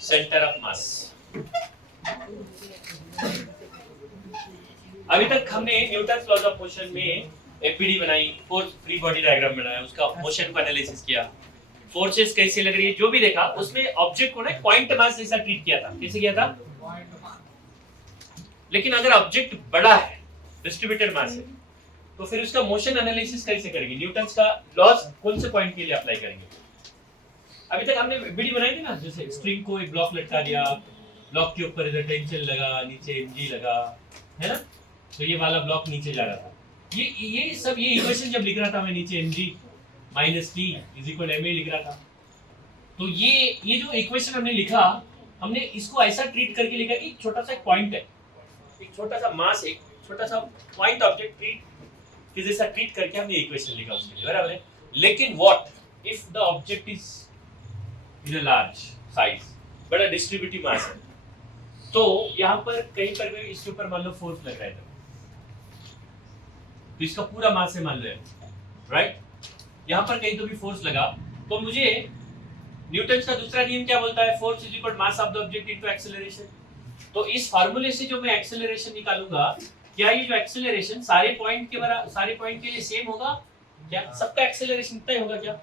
Centre of मास। अभी तक हमने न्यूटन लॉज ऑफ मोशन में एफबीडी बनाई, फोर्स फ्री बॉडी डायग्राम बनाया, उसका मोशन को एनालिसिस किया, फोर्सेस कैसे लग रही है जो भी देखा, उसमें ऑब्जेक्ट को ना पॉइंट मास जैसा ट्रीट किया था। कैसे किया था? लेकिन अगर ऑब्जेक्ट बड़ा है, डिस्ट्रीब्यूटेड मास है, तो फिर उसका मोशन एनालिसिस कैसे करेंगे? न्यूटन का लॉज कौन से पॉइंट के लिए अप्लाई करेंगे? अभी तक हमने एफबीडी बनाई थी ना, जैसे स्ट्रिंग को एक ब्लॉक लटका दिया, ब्लॉक के ऊपर इधर टेंशन लगा, नीचे एमजी लगा, है ना, तो ये वाला ब्लॉक नीचे जा रहा था। ये सब ये इक्वेशन जब लिख रहा था मैं, नीचे mg minus T is equal ma लिख रहा था, तो ये जो इक्वेशन हमने लिखा, हमने इसको ऐसा ट्रीट करके लिखा कि छोटा सा एक पॉइंट है, एक छोटा सा मास, एक छोटा सा पॉइंट ऑब्जेक्ट ट्रीट कि जैसा ट्रीट करके हमने इक्वेशन लिखा उसके लिए, बराबर है। लेकिन what if the object is in a large size, बड़ा डिस्ट्रीब्यूटिव मास है, तो यहाँ पर कहीं पर भी इसके ऊपर मान लो फोर्स लग रहा है, तो इसका पूरा मास है मान लो, राइट, यहाँ पर कहीं तो भी फोर्स लगा, तो मुझे न्यूटन का दूसरा नियम क्या बोलता है? Force is equal mass of the object into acceleration. तो इस फार्मूले से जो मैं एक्सेलरेशन निकालूंगा, क्या ये जो एक्सेलरेशन सारे पॉइंट के लिए सेम होगा क्या? सबका एक्सेलरेशन इतना ही होगा क्या?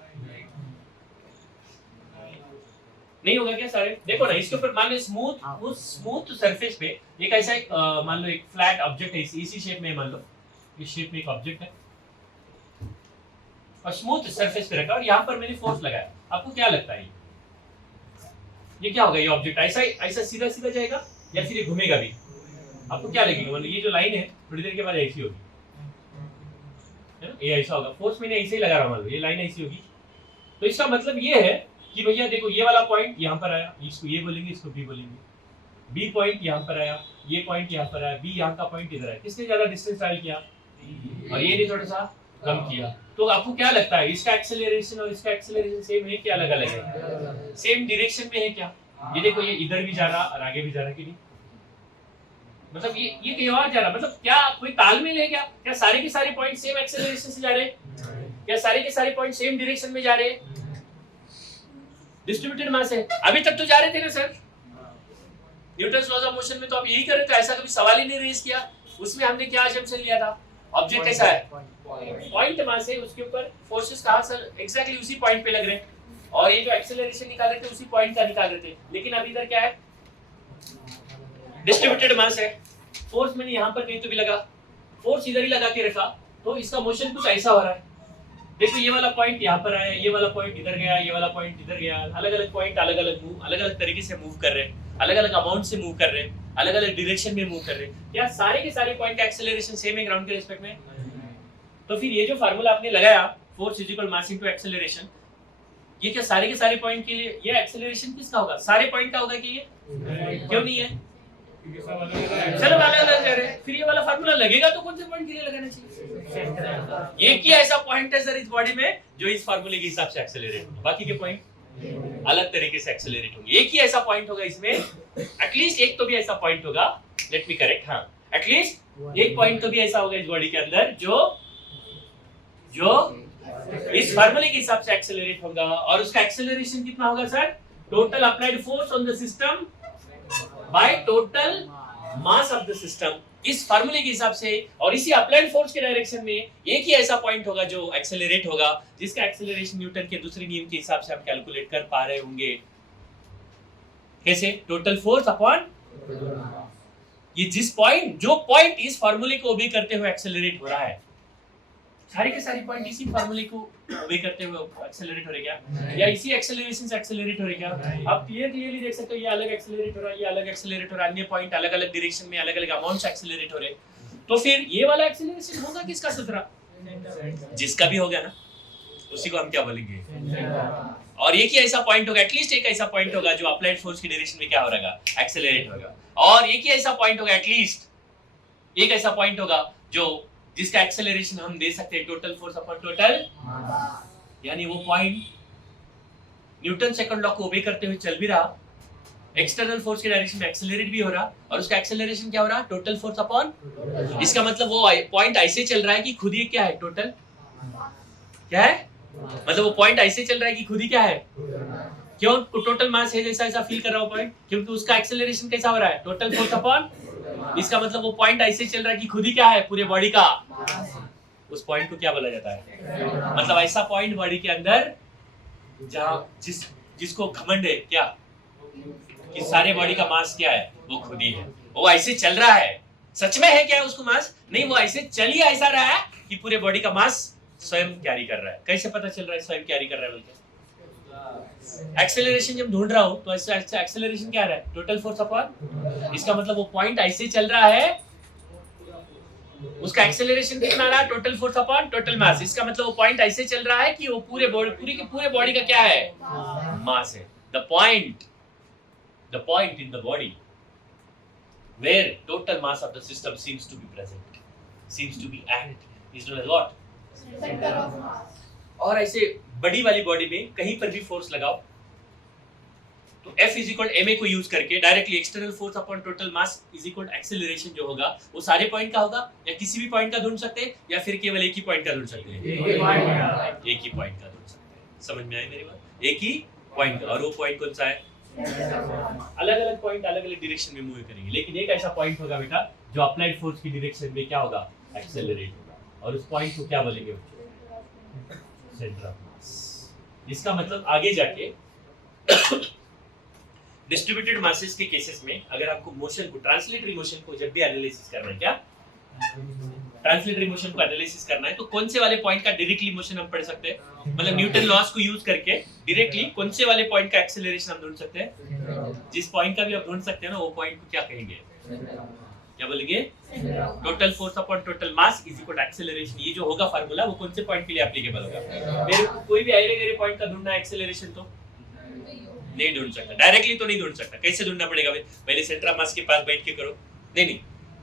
नहीं होगा क्या सारे? देखो ना, इसके ऊपर मान लो स्मूथ सरफेस पे एक ऐसा एक मान लो एक फ्लैट ऑब्जेक्ट है, इसी शेप में, मान लो इस शेप में एक ऑब्जेक्ट है और स्मूथ सरफेस पे रखा, और यहाँ पर मैंने फोर्स लगाया। आपको क्या लगता है ये क्या होगा? ये ऑब्जेक्ट ऐसा सीधा सीधा जाएगा या फिर ये घूमेगा भी? आपको क्या लगेगा? मतलब ये जो लाइन है थोड़ी देर के बाद ऐसी होगी, है ना, ये ऐसा होगा। फोर्स मैंने ऐसे ही लगा रहा, मान लो ये लाइन ऐसी होगी, तो इसका मतलब ये है कि भैया देखो, ये वाला पॉइंट यहाँ पर आया, इसको ये बोलेंगे, इसको बी बोलेंगे, बी पॉइंट यहाँ पर आया, ये पॉइंट यहाँ पर आया, बी यहाँ का पॉइंट इधर आया, किसने ज्यादा डिस्टेंस ट्रैवल किया? और ये ने थोड़ा सा कम किया। तो आपको क्या लगता है, इसका एक्सेलरेशन और इसका एक्सेलरेशन सेम है कि अलग अलग है? सेम डायरेक्शन में है क्या? ये देखो, ये इधर भी जा रहा और आगे भी जा रहा कि नहीं? मतलब ये कहीं और जा रहा, मतलब क्या कोई तालमेल है क्या? क्या सारे के सारे पॉइंट सेम एक्सेलरेशन से जा रहे हैं? क्या सारे के सारे पॉइंट सेम डायरेक्शन में जा रहे हैं? डिस्ट्रीब्यूटेड मास है। अभी तक तो जा रहे थे ना sir, Newton laws of motion में तो आप यही कर रहे थे, ऐसा कभी सवाल ही नहीं रेज किया। उसमें हमने क्या असम्पशन लिया था? ऑब्जेक्ट कैसा है? पॉइंट मास है, उसके ऊपर फोर्सेस कहां से एग्जैक्टली उसी पॉइंट पे लग रहे हैं, और ये जो एक्सेलरेशन निकाल रहे थे उसी पॉइंट का निकाल रहे थे। लेकिन अब इधर क्या है? डिस्ट्रीब्यूटेड मास है। फोर्स मैंने यहाँ पर कहीं तो भी लगा, फोर्स इधर ही लगा के रखा, तो इसका मोशन कुछ ऐसा हो रहा है। देखो, ये वाला पॉइंट यहाँ पर आया, ये वाला पॉइंट इधर गया, ये वाला पॉइंट इधर गया, अलग अलग पॉइंट अलग अलग तरीके से मूव कर रहे हैं, अलग अलग अमाउंट से मूव कर रहे हैं, अलग अलग डायरेक्शन में मूव कर रहे हैं। क्या सारे के सारे पॉइंट का एक्सेलरेशन सेम है ग्राउंड के रिस्पेक्ट में? तो फिर ये जो फार्मूला आपने लगाया, force is equal mass into acceleration, ये क्या सारे के सारे पॉइंट के लिए ये एक्सेलरेशन किसका होगा? सारे पॉइंट का होगा कि ये? क्यों नहीं है? चलो अलग अलग जा रहे हैं, फिर ये वाला फार्मूला लगेगा तो कौन से पॉइंट के लिए लगाना चाहिए? एक ही ऐसा पॉइंट है सर इस बॉडी में जो इस फार्मूले के हिसाब से एक्सेलरेट होगा, बाकी के पॉइंट अलग तरीके से एक्सेलरेट होंगे। एक ही ऐसा पॉइंट होगा इसमें, एटलीस्ट एक तो भी ऐसा पॉइंट होगा, लेट मी करेक्ट, हाँ, एटलीस्ट एक पॉइंट तो भी ऐसा होगा इस बॉडी के अंदर जो इस फार्मूले के हिसाब से एक्सेलरेट होगा। और उसका एक्सेलरेशन कितना होगा sir? Total applied force on the system by total mass of the system, इस फार्मूले के हिसाब से। और इसी अप्लाइड फोर्स के डायरेक्शन में एक ही ऐसा पॉइंट होगा जो एक्सेलरेट होगा, जिसका एक्सेलरेशन न्यूटन के दूसरे नियम के हिसाब से हम कैलकुलेट कर पा रहे होंगे। कैसे? टोटल फोर्स अपॉन ये जो पॉइंट इस फार्मूले को ओबे करते हुए एक्सेलरेट हो रहा है, सारे के सारे पॉइंट इसी फार्मूले को ओबे करते हुए एक्सेलरेट हो रहे क्या, या इसी एक्सेलरेशन से एक्सेलरेट हो रहे क्या? आप क्लियरली देख सकते हो, ये अलग एक्सेलरेट हो रहा है, ये अलग एक्सेलरेट हो रहा है, अन्य पॉइंट अलग अलग डायरेक्शन में अलग अलग अमाउंट से एक्सेलरेट हो रहे। तो फिर ये वाला एक्सेलरेशन होगा किसका सूत्र? जिसका भी होगा ना, उसी को हम क्या बोलेंगे? और एक ही ऐसा पॉइंट होगा, एटलीस्ट एक ऐसा पॉइंट होगा जो अप्लाइड फोर्स की डायरेक्शन में क्या हो रहा है? एक्सेलरेट होगा। और एक ही ऐसा पॉइंट होगा, एटलीस्ट एक ऐसा पॉइंट होगा जो जिसका एक्सेलरेशन हम दे सकते हैं टोटल फोर्स अपॉन टोटल, यानी वो पॉइंट न्यूटन सेकंड लॉ को ओबे करते हुए चल भी रहा, एक्सटर्नल फोर्स के डायरेक्शन में एक्सेलरेट भी हो रहा, और उसका एक्सेलरेशन क्या हो रहा? Total force upon. इसका मतलब वो पॉइंट ऐसे चल रहा है कि खुद ही क्या है? टोटल क्या है? मतलब वो पॉइंट ऐसे चल रहा है कि खुद ही क्या है? क्यों टोटल मास है जैसा ऐसा फील कर रहा हूं पॉइंट? क्योंकि उसका एक्सेलरेशन कैसा हो रहा है? टोटल फोर्स अपॉन, इसका मतलब वो पॉइंट ऐसे चल रहा है कि खुद ही क्या है? पूरे बॉडी का। उस पॉइंट को क्या बोला जाता है? मतलब ऐसा पॉइंट बॉडी के अंदर जहां जिसको घमंड है क्या कि सारे बॉडी का मास क्या है? वो खुद ही है। वो ऐसे चल रहा है, सच में है क्या उसको मास? नहीं, वो ऐसे चल ही ऐसा रहा है कि पूरे बॉडी का मास स्वयं कैरी कर रहा है। कैसे पता चल रहा है स्वयं कैरी कर रहा है बोलते? एक्सेलरेशन जब ढूंढ रहा हूं तो ऐसा एक्सेलरेशन क्या आ रहा है? टोटल फोर्स अपॉन, इसका मतलब वो पॉइंट ऐसे चल रहा है, उसका एक्सेलरेशन कितना रहा? टोटल फोर्स अपॉन टोटल मास। इसका मतलब वो पॉइंट ऐसे चल रहा है कि वो पूरे बॉडी का क्या है? मास है। The point in the body where total mass of the system seems to be present, seems to be at is known as what? Center of mass. और ऐसे बड़ी वाली बॉडी में कहीं पर भी फोर्स लगाओ तो F इज इक्वल ma को यूज करके directly external force upon total mass is equal acceleration जो होगा वो सारे पॉइंट का होगा, या किसी भी पॉइंट का ढूंढ सकते हैं, या फिर केवल एक ही पॉइंट का ढूंढ सकते हैं? एक ही पॉइंट का ढूंढ सकते हैं। समझ में आई मेरी बात? एक ही पॉइंट का, और वो पॉइंट कौन सा है? अलग अलग पॉइंट अलग अलग डायरेक्शन में मूव करेंगे, लेकिन एक ऐसा पॉइंट होगा बेटा जो अप्लाइड फोर्स की डायरेक्शन में क्या होगा? एक्सेलरेट होगा, और उस पॉइंट को क्या बोलेंगे? सेंटर ऑफ मास। इसका मतलब आगे जाके डिस्ट्रीब्यूटेड मासेस के केसेस में अगर आपको मोशन को, ट्रांसलेटरी मोशन को जब भी एनालिसिस करना है, क्या ट्रांसलेटरी मोशन को एनालिसिस करना है, तो कौन से वाले पॉइंट का डायरेक्टली मोशन हम पढ़ सकते हैं? मतलब न्यूटन लॉस को यूज करके डायरेक्टली कौन से वाले पॉइंट का एक्सेलरेशन हम ढूंढ सकते हैं? जिस पॉइंट का भी आप ढूंढ सकते हैं ना, वो पॉइंट को क्या कहेंगे? क्या बोलेंगे? Total force upon total mass is equal to acceleration. ये जो होगा फार्मूला वो कौन से पॉइंट के लिए एप्लीकेबल होगा? मेरे को कोई भी आइडेंटिटी पॉइंट का ढूंढना है एक्सेलरेशन तो नहीं ढूंढ सकता, डायरेक्टली तो नहीं ढूंढ सकता। कैसे ढूंढना पड़ेगा? पहले सेंटर ऑफ मास के पास बैठ के करो। नहीं,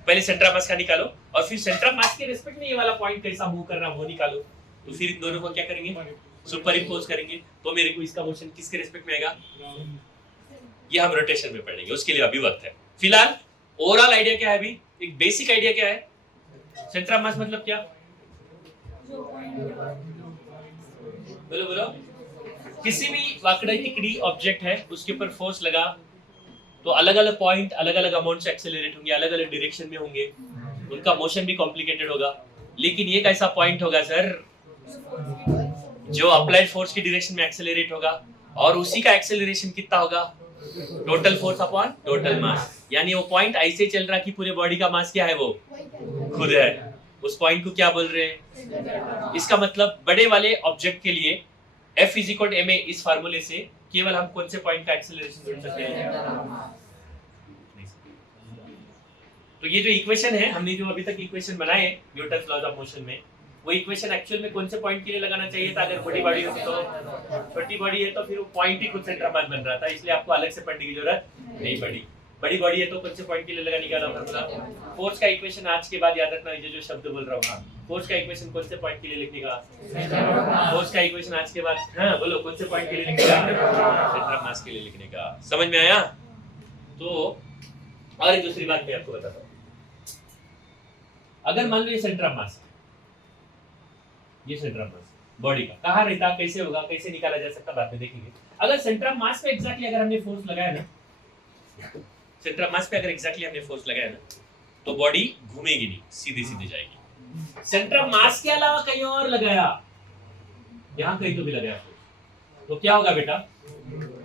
पहले सेंटर ऑफ मास का निकालो और फिर सेंटर ऑफ मास के रिस्पेक्ट में ये वाला पॉइंट कैसा मूव कर रहा है वो निकालो। तो फिर इन दोनों को क्या करेंगे? सुपर इंपोज करेंगे। तो मेरे को इसका मोशन किसके रिस्पेक्ट में आएगा? ये हम रोटेशन में पढ़ेंगे, उसके लिए अभी वक्त है। फिलहाल ओवरऑल आइडिया क्या है? अभी एक बेसिक आइडिया क्या है? सेंटर ऑफ मास मतलब क्या? बोलो बोलो। किसी भी वाकड़ी तिकड़ी ऑब्जेक्ट है उसके ऊपर फोर्स लगा तो अलग अलग पॉइंट अलग अलग अमाउंट से एक्सेलरेट होंगे, अलग अलग डायरेक्शन में होंगे, उनका मोशन भी कॉम्प्लिकेटेड होगा। लेकिन ये कैसा पॉइंट होगा सर जो अप्लाइड फोर्स की डायरेक्शन में एक्सेलरेट होगा, और उसी का एक्सेलरेशन कितना होगा? टोटल फोर्स अपॉन टोटल मास। यानी वो पॉइंट ऐसे चल रहा कि पूरे बॉडी का मास क्या है? वो खुद है। उस पॉइंट को क्या बोल रहे हैं? इसका मतलब बड़े वाले ऑब्जेक्ट के लिए F is equal to ma इस फार्मूले से केवल हम कौन से पॉइंट का एक्सेलरेशन ढूंढ सकते हैं? तो ये जो इक्वेशन है, हमने जो अभी तक इक्वेशन बनाए न्यूटन्स लॉज ऑफ मोशन में, वो इक्वेशन एक्चुअल में कौन से पॉइंट के लिए लगाना चाहिए था? अगर बड़ी बॉडी होती तो, छोटी बॉडी है तो फिर वो पॉइंट ही खुद सेंटर ऑफ मास बन रहा था, इसलिए आपको अलग से पढ़ने की जरूरत नहीं पड़ी। बड़ी बॉडी है तो कौन से पॉइंट के लिए लगाने का फार्मूला? फोर्स का इक्वेशन आज के बाद याद रखना, ये जो शब्द बोल रहा हूँ, फोर्स का इक्वेशन कौन से पॉइंट के लिए लिखने का? फोर्स का इक्वेशन आज के बाद, हाँ बोलो, कौन से पॉइंट के लिए लिखने का? सेंटर ऑफ मास के लिए लिखने का। समझ में आया? तो और एक दूसरी बात मैं आपको बताता हूँ। अगर मान लो ये सेंटर ऑफ मास, ये सेंटर ऑफ मास बॉडी का कहाँ रहता, कैसे होगा, कैसे निकाला जा सकता, बाद में देखेंगे। अगर सेंटर ऑफ मास पे एग्जैक्टली अगर हमने फोर्स लगाया ना, सेंटर ऑफ मास पे अगर एग्जैक्टली हमने फोर्स लगाया ना, तो बॉडी घूमेगी नहीं, सीधी सीधी जाएगी। सेंटर ऑफ मास के अलावा कहीं और लगाया, यहाँ कहीं तो भी लगाया तो क्या होगा बेटा?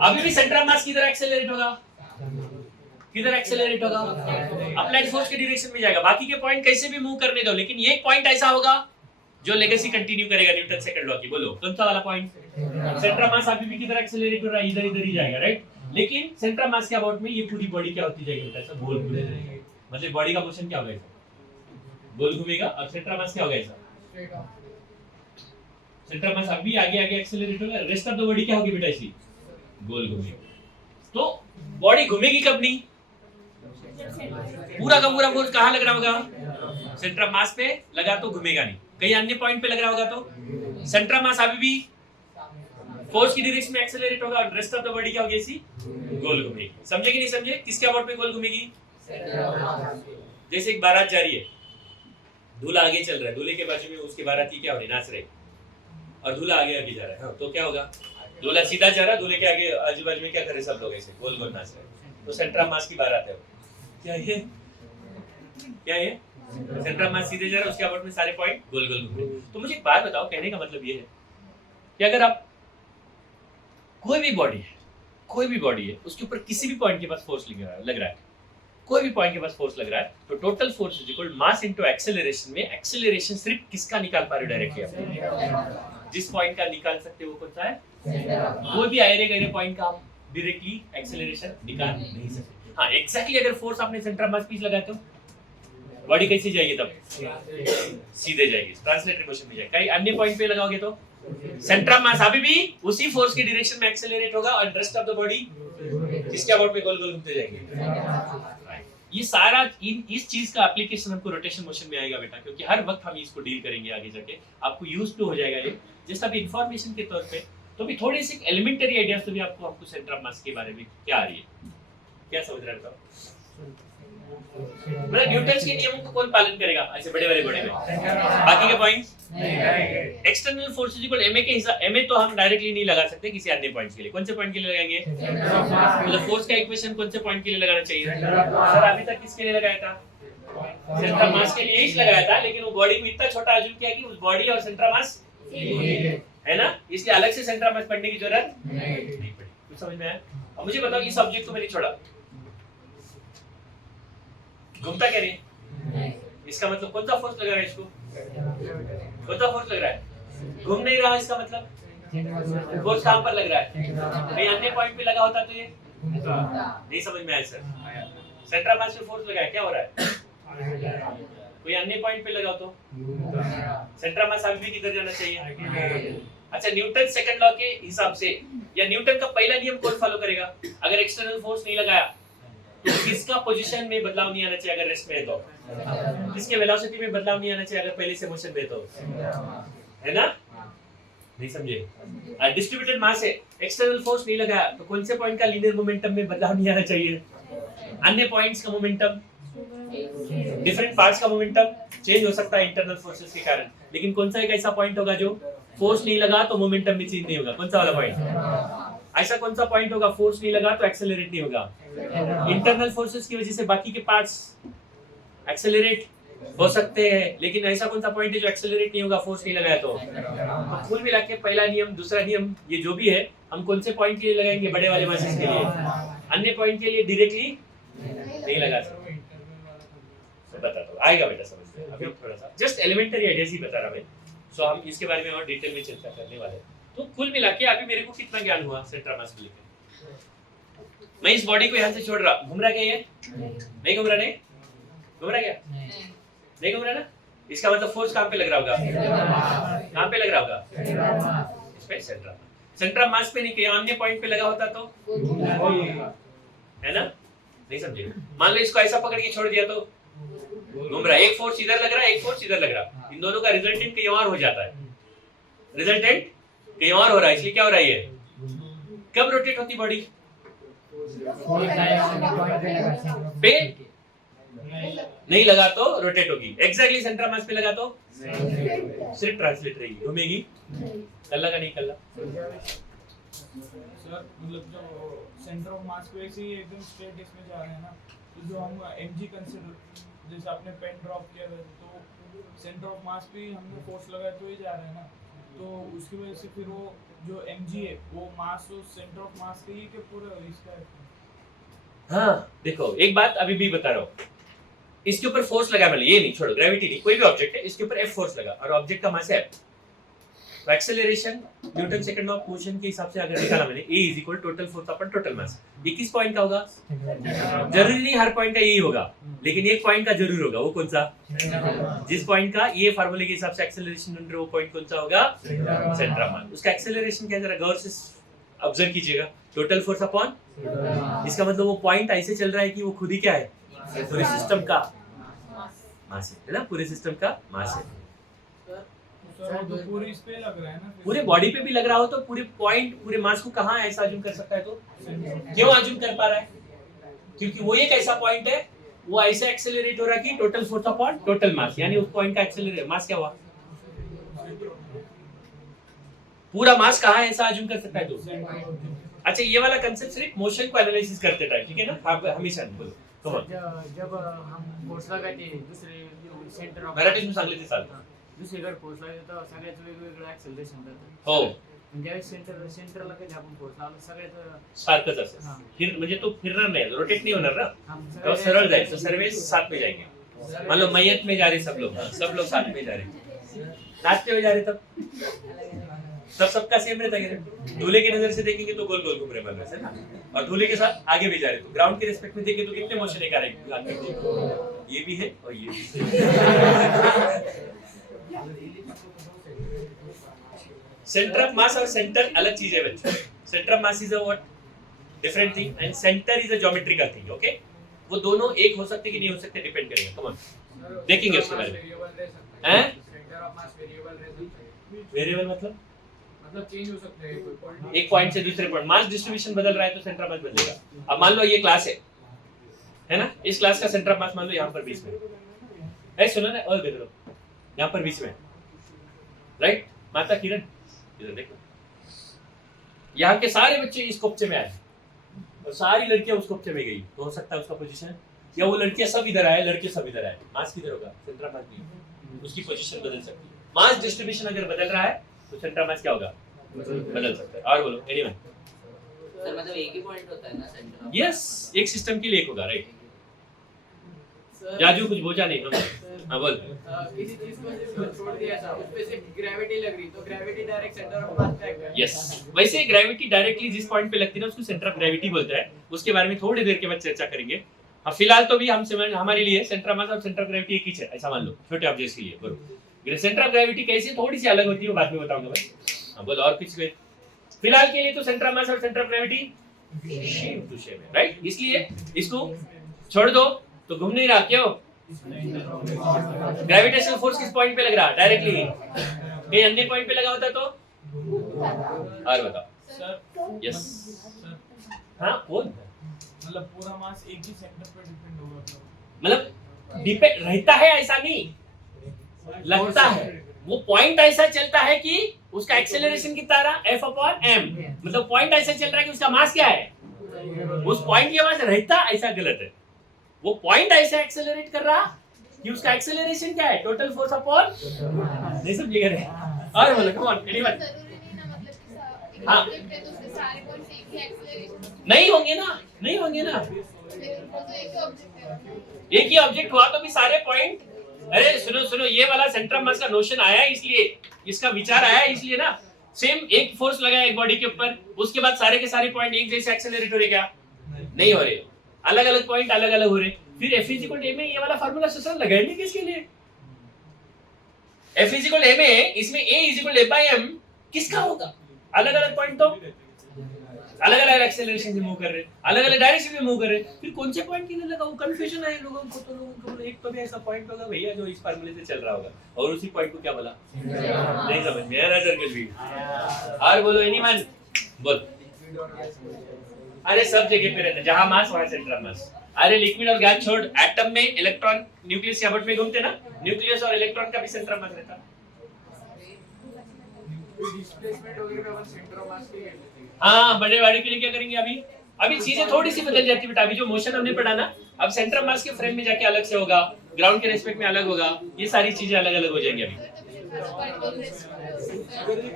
अभी भी सेंटर ऑफ मास किधर एक्सेलरेट होगा? किधर एक्सेलरेट होगा? अप्लाइड फोर्स के डायरेक्शन में जाएगा। बाकी के पॉइंट कैसे भी मूव करने दो, लेकिन ये पॉइंट ऐसा होगा जो लेगेसी कंटिन्यू करेगा न्यूटन सेकंड लॉ की। बोलो कौन सा वाला पॉइंट? सेंटर ऑफ मास अभी भी किधर एक्सेलरेट हो रहा है? इधर इधर ही जाएगा, राइट? लेकिन सेंटर ऑफ मास के अबाउट में ये पूरी बॉडी क्या होती जाएगी? ऐसा गोल घूमेगी। मतलब बॉडी का मोशन क्या होगा? ऐसा गोल घूमेगा। और सेंटर ऑफ मास क्या होगा? ऐसा सेंटर ऑफ मास अभी आगे आगे एक्सेलरेट होगा, रेस्ट ऑफ द बॉडी क्या होगी बेटा? ऐसी गोल घूमेगी। तो बॉडी घूमेगी कब नहीं? पूरा का पूरा फोर्स कहाँ लग रहा होगा? सेंटर ऑफ मास पे लगा तो घूमेगा नहीं, कहीं अन्य पॉइंट पे लग रहा होगा तो सेंटर ऑफ मास अभी भी फोर्स की डायरेक्शन में एक्सेलरेट होगा, और रेस्ट ऑफ द बॉडी क्या होगी? ऐसी गोल घूमेगी। समझे कि नहीं समझे? किसके अबाउट में गोल घूमेगी? जैसे एक बारात जा रही है, दूल्हा आगे चल रहा है, दूल्हे के बाजू में उसके बाराती क्या हो रही, नाच रहे, और दूल्हा आगे आगे जा रहा है, तो क्या होगा? दूल्हा सीधा जा रहा, दूल्हे के आगे आजू बाजू में क्या कर रहे सब लोग ऐसे गोल गोल नाच रहे, तो सेंटर ऑफ मास की बारात है वो। क्या ये सेंटर ऑफ मास सीधे जा रहा है, उसके अबाउट में सारे पॉइंट गोल गोल घूम रहे। तो मुझे एक बात बताओ, कहने का मतलब ये है कि अगर आप कोई भी बॉडी है उसके ऊपर किसी भी पॉइंट के पास फोर्स लग रहा है, कोई भी पॉइंट के पास फोर्स लग रहा है, तो total force is equal mass into acceleration में एक्सेलरेशन सिर्फ किसका निकाल पा रहे हो डायरेक्टली आप, जिस पॉइंट का निकाल सकते हो वो कौन सा है, कोई भी आएरे गए पॉइंट का आप डायरेक्टली एक्सेलरेशन निकाल नहीं सकते। हाँ एग्जैक्टली अगर फोर्स आपने सेंटर ऑफ मास पे लगाते हो बॉडी कैसी जाएगी, तब सीधे जाएगी, ट्रांसलेटरी मोशन में जाएगी। कहीं अन्य पॉइंट पे लगाओगे तो सेंटर ऑफ मास अभी भी उसी फोर्स की डायरेक्शन में एक्सेलरेट होगा और रेस्ट ऑफ द बॉडी किसके अबाउट में गोल गोल घूमते जाएंगे। ये सारा इस चीज का एप्लीकेशन हमको रोटेशन मोशन में आएगा बेटा, क्योंकि हर वक्त हम इसको डील करेंगे आगे जाके, आपको यूज टू हो जाएगा ये जस्ट अभी इंफॉर्मेशन के तौर पे। तो भी थोड़ी सी एलिमेंटरी आइडियाज तो भी आपको सेंटर ऑफ मास के बारे में क्या आ रही है, क्या समझ रहे हो? मतलब न्यूटन के नियमों को कौन पालन करेगा ऐसे बड़े वाले बड़े में, बाकी के points external forces equal ma के हिसाब, ma तो हम डायरेक्टली नहीं लगा सकते किसी अन्य पॉइंट्स के लिए। कौन से पॉइंट के लिए लगाएंगे, मतलब फोर्स का इक्वेशन कौन से पॉइंट के लिए लगाना चाहिए सर? अभी तक किसके लिए लगाया था, सेंटर ऑफ मास के लिए ही लगाया था, लेकिन वो बॉडी को इतना छोटा अज्यूम किया कि उस बॉडी और सेंटर ऑफ मास है ना, इसलिए अलग से सेंटर ऑफ मास पढ़ने की जरूरत नहीं पड़ी। कुछ समझ में आया? अब मुझे बताओ इस सब्जेक्ट को मैंने छोड़ा, घूमता क्या नहीं, इसका मतलब कौन सा फोर्स लग रहा है इसको, कौन सा फोर्स लग रहा है, घूम नहीं रहा, इसका मतलब फोर्स कहां पर लग रहा है, कहीं अन्य पॉइंट पे लगा होता तो ये नहीं समझ में आया सर। सेंटर ऑफ मास पे फोर्स लगा है, क्या हो रहा है, कोई अन्य पॉइंट पे लगा तो सेंटर ऑफ मास अभी भी किधर जाना चाहिए। अच्छा न्यूटन सेकंड लॉ के हिसाब से या न्यूटन का पहला नियम कौन फॉलो करेगा, अगर एक्सटर्नल फोर्स नहीं लगाया तो किसका पोजीशन में बदलाव नहीं आना चाहिए अगर रेस्ट में है तो, किसके वेलोसिटी में बदलाव नहीं आना चाहिए अगर पहले से मोशन में तो, है ना, नहीं समझे? डिस्ट्रीब्यूटेड मास है, एक्सटर्नल फोर्स नहीं लगाया तो कौन से पॉइंट का लीनियर मोमेंटम में बदलाव नहीं आना चाहिए, अन्य पॉइंट्स का मोमेंटम, डिफरेंट पार्ट्स का मोमेंटम चेंज हो सकता है इंटरनल फोर्सेस के कारण, लेकिन कौन सा एक ऐसा पॉइंट होगा जो फोर्स नहीं लगा तो मोमेंटम भी चेंज नहीं होगा, कौन सा वाला पॉइंट, ऐसा कौन सा पॉइंट होगा फोर्स नहीं लगा तो एक्सेलरेट नहीं होगा, इंटरनल फोर्सेस की वजह से बाकी के पार्ट्स एक्सेलरेट हो सकते हैं, लेकिन ऐसा कौन सा पॉइंट है जो एक्सेलरेट नहीं होगा फोर्स नहीं लगाया तो कुल मिला के पहला नियम दूसरा नियम ये जो भी है हम कौन से पॉइंट के लिए लगाएंगे, बड़े वाले मासेस के लिए, अन्य पॉइंट के लिए डायरेक्टली नहीं लगा सकते। तो बता दो आएगा बेटा समझ में, अभी हम थोड़ा सा जस्ट एलिमेंटरी आइडियाज ही बता रहा मैं, सो हम इसके बारे में और डिटेल में चर्चा करने वाले हैं। तो कुल मिला के अभी मेरे को कितना ज्ञान हुआ सेंटर ऑफ मास को लेकर, मैं इस बॉडी को यहाँ से छोड़ रहा, घूम रहा क्या ये, नहीं घूम रहा, नहीं घूम रहा क्या, नहीं घूम रहा ना, इसका मतलब फोर्स कहाँ पे लग रहा होगा, कहाँ पे लग रहा होगा, इस पे सेंटर ऑफ मास पे नहीं, कहीं अन्य पॉइंट पे लगा होता तो, है ना, नहीं समझे? मान लो इसको ऐसा पकड़ के छोड़ दिया तो घूम रहा है, एक फोर्स इधर लग रहा है एक फोर्स इधर लग रहा है, इन दोनों का रिजल्टेंट कहीं और हो जाता है, रिजल्टेंट कहीं और हो रहा है, इसलिए क्या हो रहा है ये, कब रोटेट होती बॉडी पे नहीं लगा तो रोटेट होगी, एग्जैक्टली सेंटर ऑफ मास पे लगा तो सिर्फ ट्रांसलेट रहेगी, घूमेगी, कल्ला का नहीं कल्ला सर, मतलब जो सेंटर ऑफ मास पे ऐसे ही एकदम स्ट्रेट इसमें जा रहे हैं ना, तो जो हम mg कंसीडर, जैसे आपने पेन ड्रॉप किया है तो सेंटर ऑफ मास पे हमने फोर्स लगाया तो ये जा रहा है ना, तो उसकी वजह से फिर वो जो mg है वो मास और सेंटर ऑफ मास के ही के पूरा इसका है। हाँ देखो एक बात अभी भी बता रहा हूँ, इसके ऊपर फोर्स लगा, मैंने ये नहीं छोड़ो, ग्रेविटी नहीं, कोई भी ऑब्जेक्ट है इसके ऊपर F फोर्स लगा और ऑब्जेक्ट का मास है F, तो acceleration Newton second law of motion के हिसाब से अगर निकाला मैंने A is equal total force upon total मास, ये किस पॉइंट का होगा, जरूरी नहीं हर पॉइंट का यही होगा, लेकिन एक पॉइंट का जरूर होगा, वो कौन सा, जिस पॉइंट का ये फार्मूले के हिसाब से एक्सेलरेशन अंडर वो पॉइंट कौन सा होगा, सेंटर ऑफ मास, उसका एक्सेलरेशन क्या जरा गौर से ऑब्जर्व कीजिएगा, टोटल फोर्स अपॉन, इसका मतलब वो पॉइंट ऐसे चल रहा है कि वो खुद ही क्या है, पूरे सिस्टम का मास है ना, पूरे सिस्टम का मास है, तो पूरी इस पे लग रहा है ना, पूरे बॉडी पे भी लग रहा हो तो पूरे पॉइंट पूरे मास को कहाँ ऐसा अज्यूम कर सकता है, तो क्यों अज्यूम कर पा रहा है, क्योंकि वो एक ऐसा पॉइंट है वो ऐसे एक्सेलरेट हो रहा है कि टोटल फोर्स अपॉन टोटल मास, यानी उस पॉइंट का एक्सेलरेट मास क्या हुआ, पूरा मास कहाँ है ऐसा अज्यूम कर सकता है तू? अच्छा ये वाला कंसेप्ट सिर्फ मोशन को एनालिसिस करते टाइम, ठीक है ना? आप हमेशा बोलो कम ऑन. जब हम फोर्स लगाते दुसरे सेंटर ऑफ मराठीत मी सांगितले ते चालतं. दुसरीकडे फोर्स लागतो तर सगळ्याच वेगवेगळं ऍक्सेलरेशन राहतं. हो म्हणजे सेंटरला कधी आपण फोर्स लावला सगळ्याच सारखंच असतं. हां. म्हणजे तो फिरणार नाही, रोटेट नहीं होणार ना, हम तो सरळ जाएगा. तो सर्वे साथ में जाएंगे. मान लो मैयत में जा रहे सब लोग, हाँ, सब लोग साथ में जा रहे, नाचते हुए जा रहे तब सबका सेम रहता है. दूल्हे की नजर से देखेंगे तो गोल गोल घूम रहे बन रहे ना, और दूल्हे के साथ आगे भी जा रहे. तो ग्राउंड के रिस्पेक्ट में देखें तो कितने मोशन एक आ रहे हैं, ये भी है और ये भी है. सेंटर ऑफ मास और सेंटर अलग चीज है बच्चों. Centre of mass is a what, different thing, and centre is a geometrical thing. Okay, वो दोनों एक हो सकते कि नहीं हो सकते, डिपेंड करेगा. कम ऑन देखेंगे उसके बारे में. हैं सेंटर ऑफ मास वेरिएबल रह सकता है. वेरिएबल मतलब चेंज हो सकता है कोई पॉइंट. एक पॉइंट से दूसरे पॉइंट, मास डिस्ट्रीब्यूशन बदल रहा है तो सेंटर ऑफ मास बदलेगा. अब मान लो ये क्लास है ना, इस क्लास का सेंटर ऑफ मास मान लो यहाँ पर बीच में है. सुनो ना, और देखो यहाँ पर बीच में, राइट. माता किरण इधर देखो, यहाँ के सारे बच्चे इस कोपचे में आए और सारी लड़कियां उस कोपचे में गई, तो हो सकता है उसका पोजीशन, या वो लड़कियां सब इधर आए, लड़के सब इधर आए, मास किधर होगा, सेंटर ऑफ मास नहीं, उसकी पोजीशन बदल सकती है. मास डिस्ट्रीब्यूशन अगर बदल रहा है तो सेंटर ऑफ मास क्या होगा, बदल सकता है. और बोलो एनीवन. सर मतलब एक ही पॉइंट होता है ना सेंटर ऑफ. यस, एक सिस्टम के लिए एक होगा, राइट. राजू कुछ बोझा नहीं हम. हाँ बोल. किसी चीज को छोड़ दिया था, उस पे सिर्फ ग्रेविटी लग रही, तो ग्रेविटी डायरेक्ट सेंटर ऑफ मास पे एक्ट. यस, वैसे ग्रेविटी डायरेक्टली जिस पॉइंट पे लगती है ना उसको सेंटर ऑफ ग्रेविटी बोलते हैं. उसके बारे में थोड़ी देर के बाद चर्चा करेंगे. अब फिलहाल तो भी हम हमारे लिए सेंटर ऑफ मास और सेंटर ऑफ ग्रेविटी एक ही है, ऐसा मान लो, छोटे ऑब्जेक्ट्स के लिए. बोलो सेंटर ऑफ ग्रेविटी कैसे थोड़ी सी अलग होती है वो बाद में बताऊंगा मैं. हाँ बोलो और कुछ. फिलहाल के लिए तो सेंटर ऑफ मास और centre of gravity same to same है, राइट. इसलिए इसको छोड़ दो तो घूम नहीं रहा. क्यों? ग्रेविटेशनल फोर्स किस पॉइंट पे लग रहा, डायरेक्टली. कहीं अन्य पॉइंट पे लगा होता तो. और बताओ. Sir yes. सर हाँ बोल. मतलब पूरा मास एक ही सेंटर पे डिपेंड होगा तो मतलब डिपेंड रहता है ऐसा नहीं, लगता है. वो पॉइंट ऐसा चलता है कि उसका एक्सेलरेशन कितना रहा, F/m. मतलब पॉइंट ऐसा चल रहा है कि उसका मास क्या है, उस पॉइंट के मास रहता, ऐसा गलत है. वो पॉइंट ऐसा एक्सेलरेट कर रहा कि उसका एक्सेलरेशन क्या है, टोटल फोर्स अपॉन. नहीं समझिएगा रे. और बोलो कम ऑन एनीवन. जरूरी नहीं ना, मतलब कि हाँ. एक है तो उसके सारे पॉइंट्स एक ही एक्सेलरेशन. नहीं होंगे ना, नहीं होंगे ना. लेकिन वो तो एक ही ऑब्जेक्ट है. एक ही ऑब्जेक्ट हुआ तो भी सारे पॉइंट. अरे सुनो सुनो, ये वाला सेंटर ऑफ मास का नोशन आया है इसलिए, इसका विचार आया है इसलिए ना. सेम एक फोर्स लगा एक बॉडी के ऊपर, उसके बाद सारे के सारे पॉइंट एक जैसे एक्सेलरेट हो रहे क्या, नहीं हो रहे, अलग अलग पॉइंट अलग अलग हो रहे. फिर F = a में ये वाला फार्मूला ससुर लगाएंगे किसके लिए. F = a में इसमें a = f/m किसका होगा, अलग अलग पॉइंट तो अलग अलग एक्सेलरेशन से मूव कर रहे, अलग अलग डायरेक्शन में मूव कर रहे. फिर कौन से पॉइंट के लिए लगा, वो कंफ्यूजन है लोगों को. तो लोगों को एक तो भी ऐसा पॉइंट होगा भैया जो इस फार्मूले से चल रहा होगा, और उसी पॉइंट को क्या बोला, नहीं समझ में आया नजर कुछ भी. और बोलो एनीवन. बोल. अरे सब जगह पे रहता है, जहां मास वहां सेंटर ऑफ मास. अरे लिक्विड और गैस छोड़, एटम में इलेक्ट्रॉन न्यूक्लियस या बट में घूमते ना, न्यूक्लियस और इलेक्ट्रॉन का भी सेंटर ऑफ मास रहता. डिस्प्लेसमेंट वगैरह पे अपन सेंटर ऑफ मास के लिए लेते हैं. हाँ, बड़े वाले के लिए क्या करेंगे, अभी चीजें थोड़ी सी बदल जाती है बेटा. अभी जो मोशन हमने पढ़ा ना, अब सेंटर ऑफ मास के फ्रेम में जाके अलग से होगा, ग्राउंड के रेस्पेक्ट में अलग होगा, ये सारी चीजें अलग अलग हो जाएंगी अभी.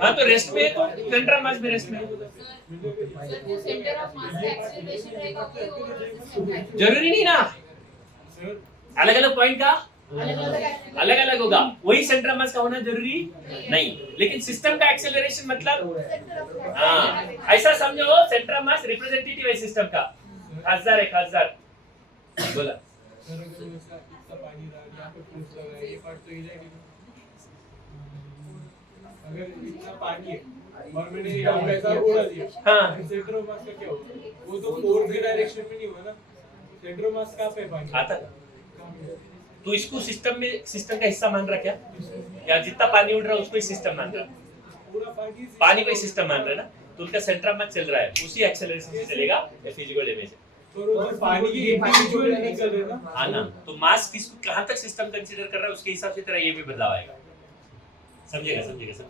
हाँ तो रेस्ट में है तो सेंटर ऑफ मास भी रेस्ट में है. जो सेंटर ऑफ मास का एक्सेलरेशन रहेगा वो ओवरऑल सिस्टम का जरूरी नहीं ना, अलग अलग पॉइंट का अलग-अलग अलग अलग होगा, वही सेंटर ऑफ मास का होना जरूरी नहीं. लेकिन सिस्टम का एक्सेलरेशन मतलब सेंटर ऑफ हाँ, ऐसा समझो सेंटर ऑफ मास रिप्रेजेंटेटिव है सिस्टम का. खासदार है, खासदार. बोला. सर तो इसका कितना पानी रहा, यहाँ पे फोर्स लगा है, ये पार्ट तो इधर ही. अगर इतना पानी है और मैंने यहाँ पैसा उड़ा दिया, हाँ. सेंटर ऑफ मास का क्या होगा, वो तो फोर्स के डायरेक्शन में नहीं होगा ना. सेंटर ऑफ मास कहाँ पे है पानी, आता तो इसको सिस्टम में, सिस्टम का हिस्सा मान रहा क्या, या जितना पानी उड़ रहा है उसको ही सिस्टम मान रहा, पूरा पानी को ही सिस्टम मान रहा है ना. तो उनका सेंटर ऑफ मास चल रहा है, उसी एक्सेलरेशन से चलेगा F = a में से. और पानी की इंडिविजुअल निकल रहे ना. हाँ ना, तो मास किसको कहाँ तक सिस्टम कंसीडर कर रहा है उसके हिसाब से तेरा ये भी बदलाव आएगा. समझेगा देख। सर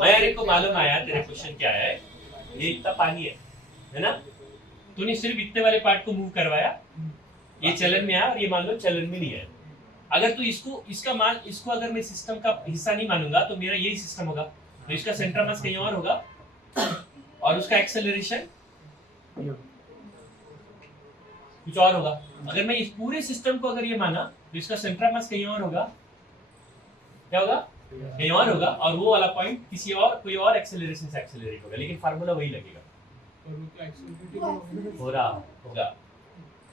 मैं को मालूम आया तेरा क्वेश्चन क्या है, ये इतना पानी है ना, तूने सिर्फ इतने वाले पार्ट को मूव करवाया, ये चलन में आया और ये मान लो चलन में नहीं है। अगर तू इसको अगर मैं सिस्टम का हिस्सा नहीं मानूंगा तो मेरा यही सिस्टम होगा, तो इसका सेंटर मास कहीं और होगा और उसका एक्सेलरेशन कुछ और होगा। अगर मैं इस पूरे सिस्टम को अगर ये माना तो इसका सेंटर मास कहीं और होगा, क्या होगा, कहीं और होगा, और वो वाला पॉइंट किसी और कोई और एक्सेलरेशन से एक्सेलरेट होगा, लेकिन फार्मूला वही लगेगा,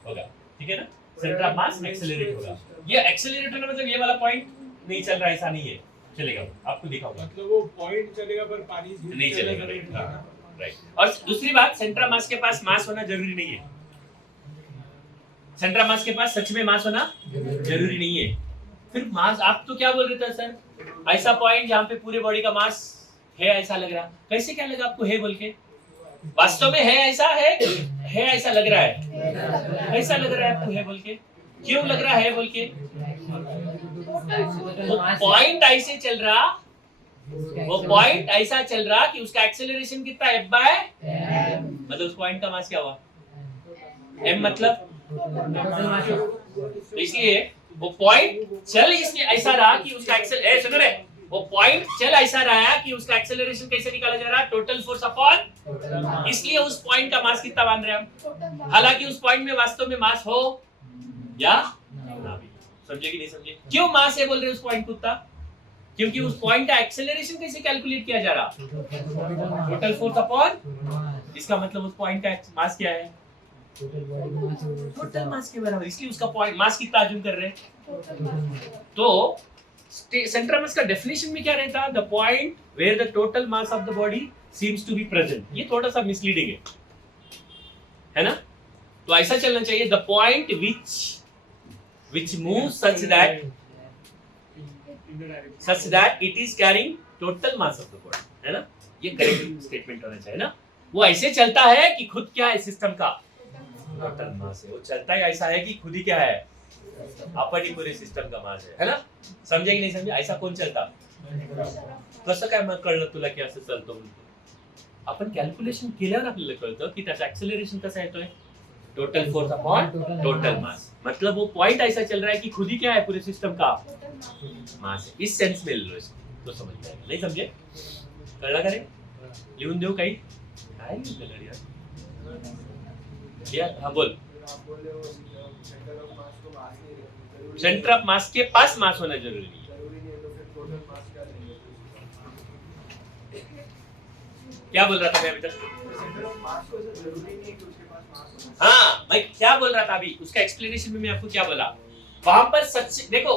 होगा, ठीक है ना, सेंटर ऑफ मास एक्सेलरेट होगा। ये एक्सेलरेटर का मतलब ये वाला पॉइंट नहीं चल रहा, ऐसा नहीं है, चलेगा, आपको दिखाऊंगा, मतलब वो पॉइंट चलेगा पर पानी नहीं चलेगा, राइट। और दूसरी बात, सेंटर ऑफ मास के पास मास होना जरूरी नहीं है, सेंटर ऑफ मास के पास सच में मास होना जरूरी नहीं है। फिर मास, आप तो क्या बोल रहे थे सर, ऐसा पॉइंट जहाँ पे पूरे बॉडी का मास है ऐसा लग रहा, कैसे क्या लगा आपको है बोल के, वास्तव में है ऐसा लग रहा है, ऐसा लग रहा है आपको है बोल के, क्यों लग रहा है बोल के, वो पॉइंट ऐसे चल रहा, वो पॉइंट ऐसा चल रहा कि उसका एक्सेलरेशन कितना है, मतलब उस पॉइंट का मास क्या हुआ, m मतलब, तो इसलिए वो पॉइंट चल इसलिए ऐसा रहा कि उसका सुनो रे, वो पॉइंट चल ऐसा रहा कि उसका एक्सेलरेशन कैसे निकाला जा रहा है, टोटल फोर्स अपॉन, इसलिए उस पॉइंट का मास कितना मान रहे हैं हम, हालांकि उस पॉइंट में वास्तव में मास हो या ना भी, समझे कि नहीं समझे, क्यों मास है बोल रहे हैं उस पॉइंट को उतना, क्योंकि उस पॉइंट का एक्सेलरेशन कैसे कैलकुलेट किया जा रहा, टोटल फोर्स अपॉन, इसका मतलब उस पॉइंट का मास क्या है, टोटल मास के बराबर, इसलिए उसका पॉइंट मास कितना अज्यूम कर रहे हैं। तो सेंटर मास का डेफिनेशन में क्या रहता, the point where the total mass of the body seems to be present, ये थोड़ा सा मिसलीडिंग है ना, तो ऐसा चलना चाहिए, the point which moves such that it is carrying total mass of the body, है ना, ये करेक्ट स्टेटमेंट होना चाहिए ना, वो ऐसे चलता है कि खुद क्या है सिस्टम का टोटल मास है, वो चलता है ऐसा है कि खुद ही क्या है, आपण ही पूरे सिस्टम का मास है ना, समझे की नाही समजे, ऐसा कोण चलता, कसं काय मग कळलं तुला की असं चालतो म्हणून, आपण कॅल्क्युलेशन केल्यावर आपल्याला कळतं की त्याचा एक्सेलरेशन कसा येतोय, टोटल फोर्स अपॉन टोटल मास, मतलब वो पॉइंट ऐसा चल रहा है कि खुद ही क्या है पूरे सिस्टम का मास है, इस सेंस में लो इसको, तो समझ में नहीं समझे, कळला का रे, लिहून देऊ काही, काय लिहिलं यार, यार हाँ बोल, सेंटर ऑफ मास के पास मास होना जरूरी है, क्या बोल रहा था मैं अभी तक, हाँ मैं क्या बोल रहा था अभी, उसका एक्सप्लेनेशन में मैं आपको क्या बोला, वहां पर सच देखो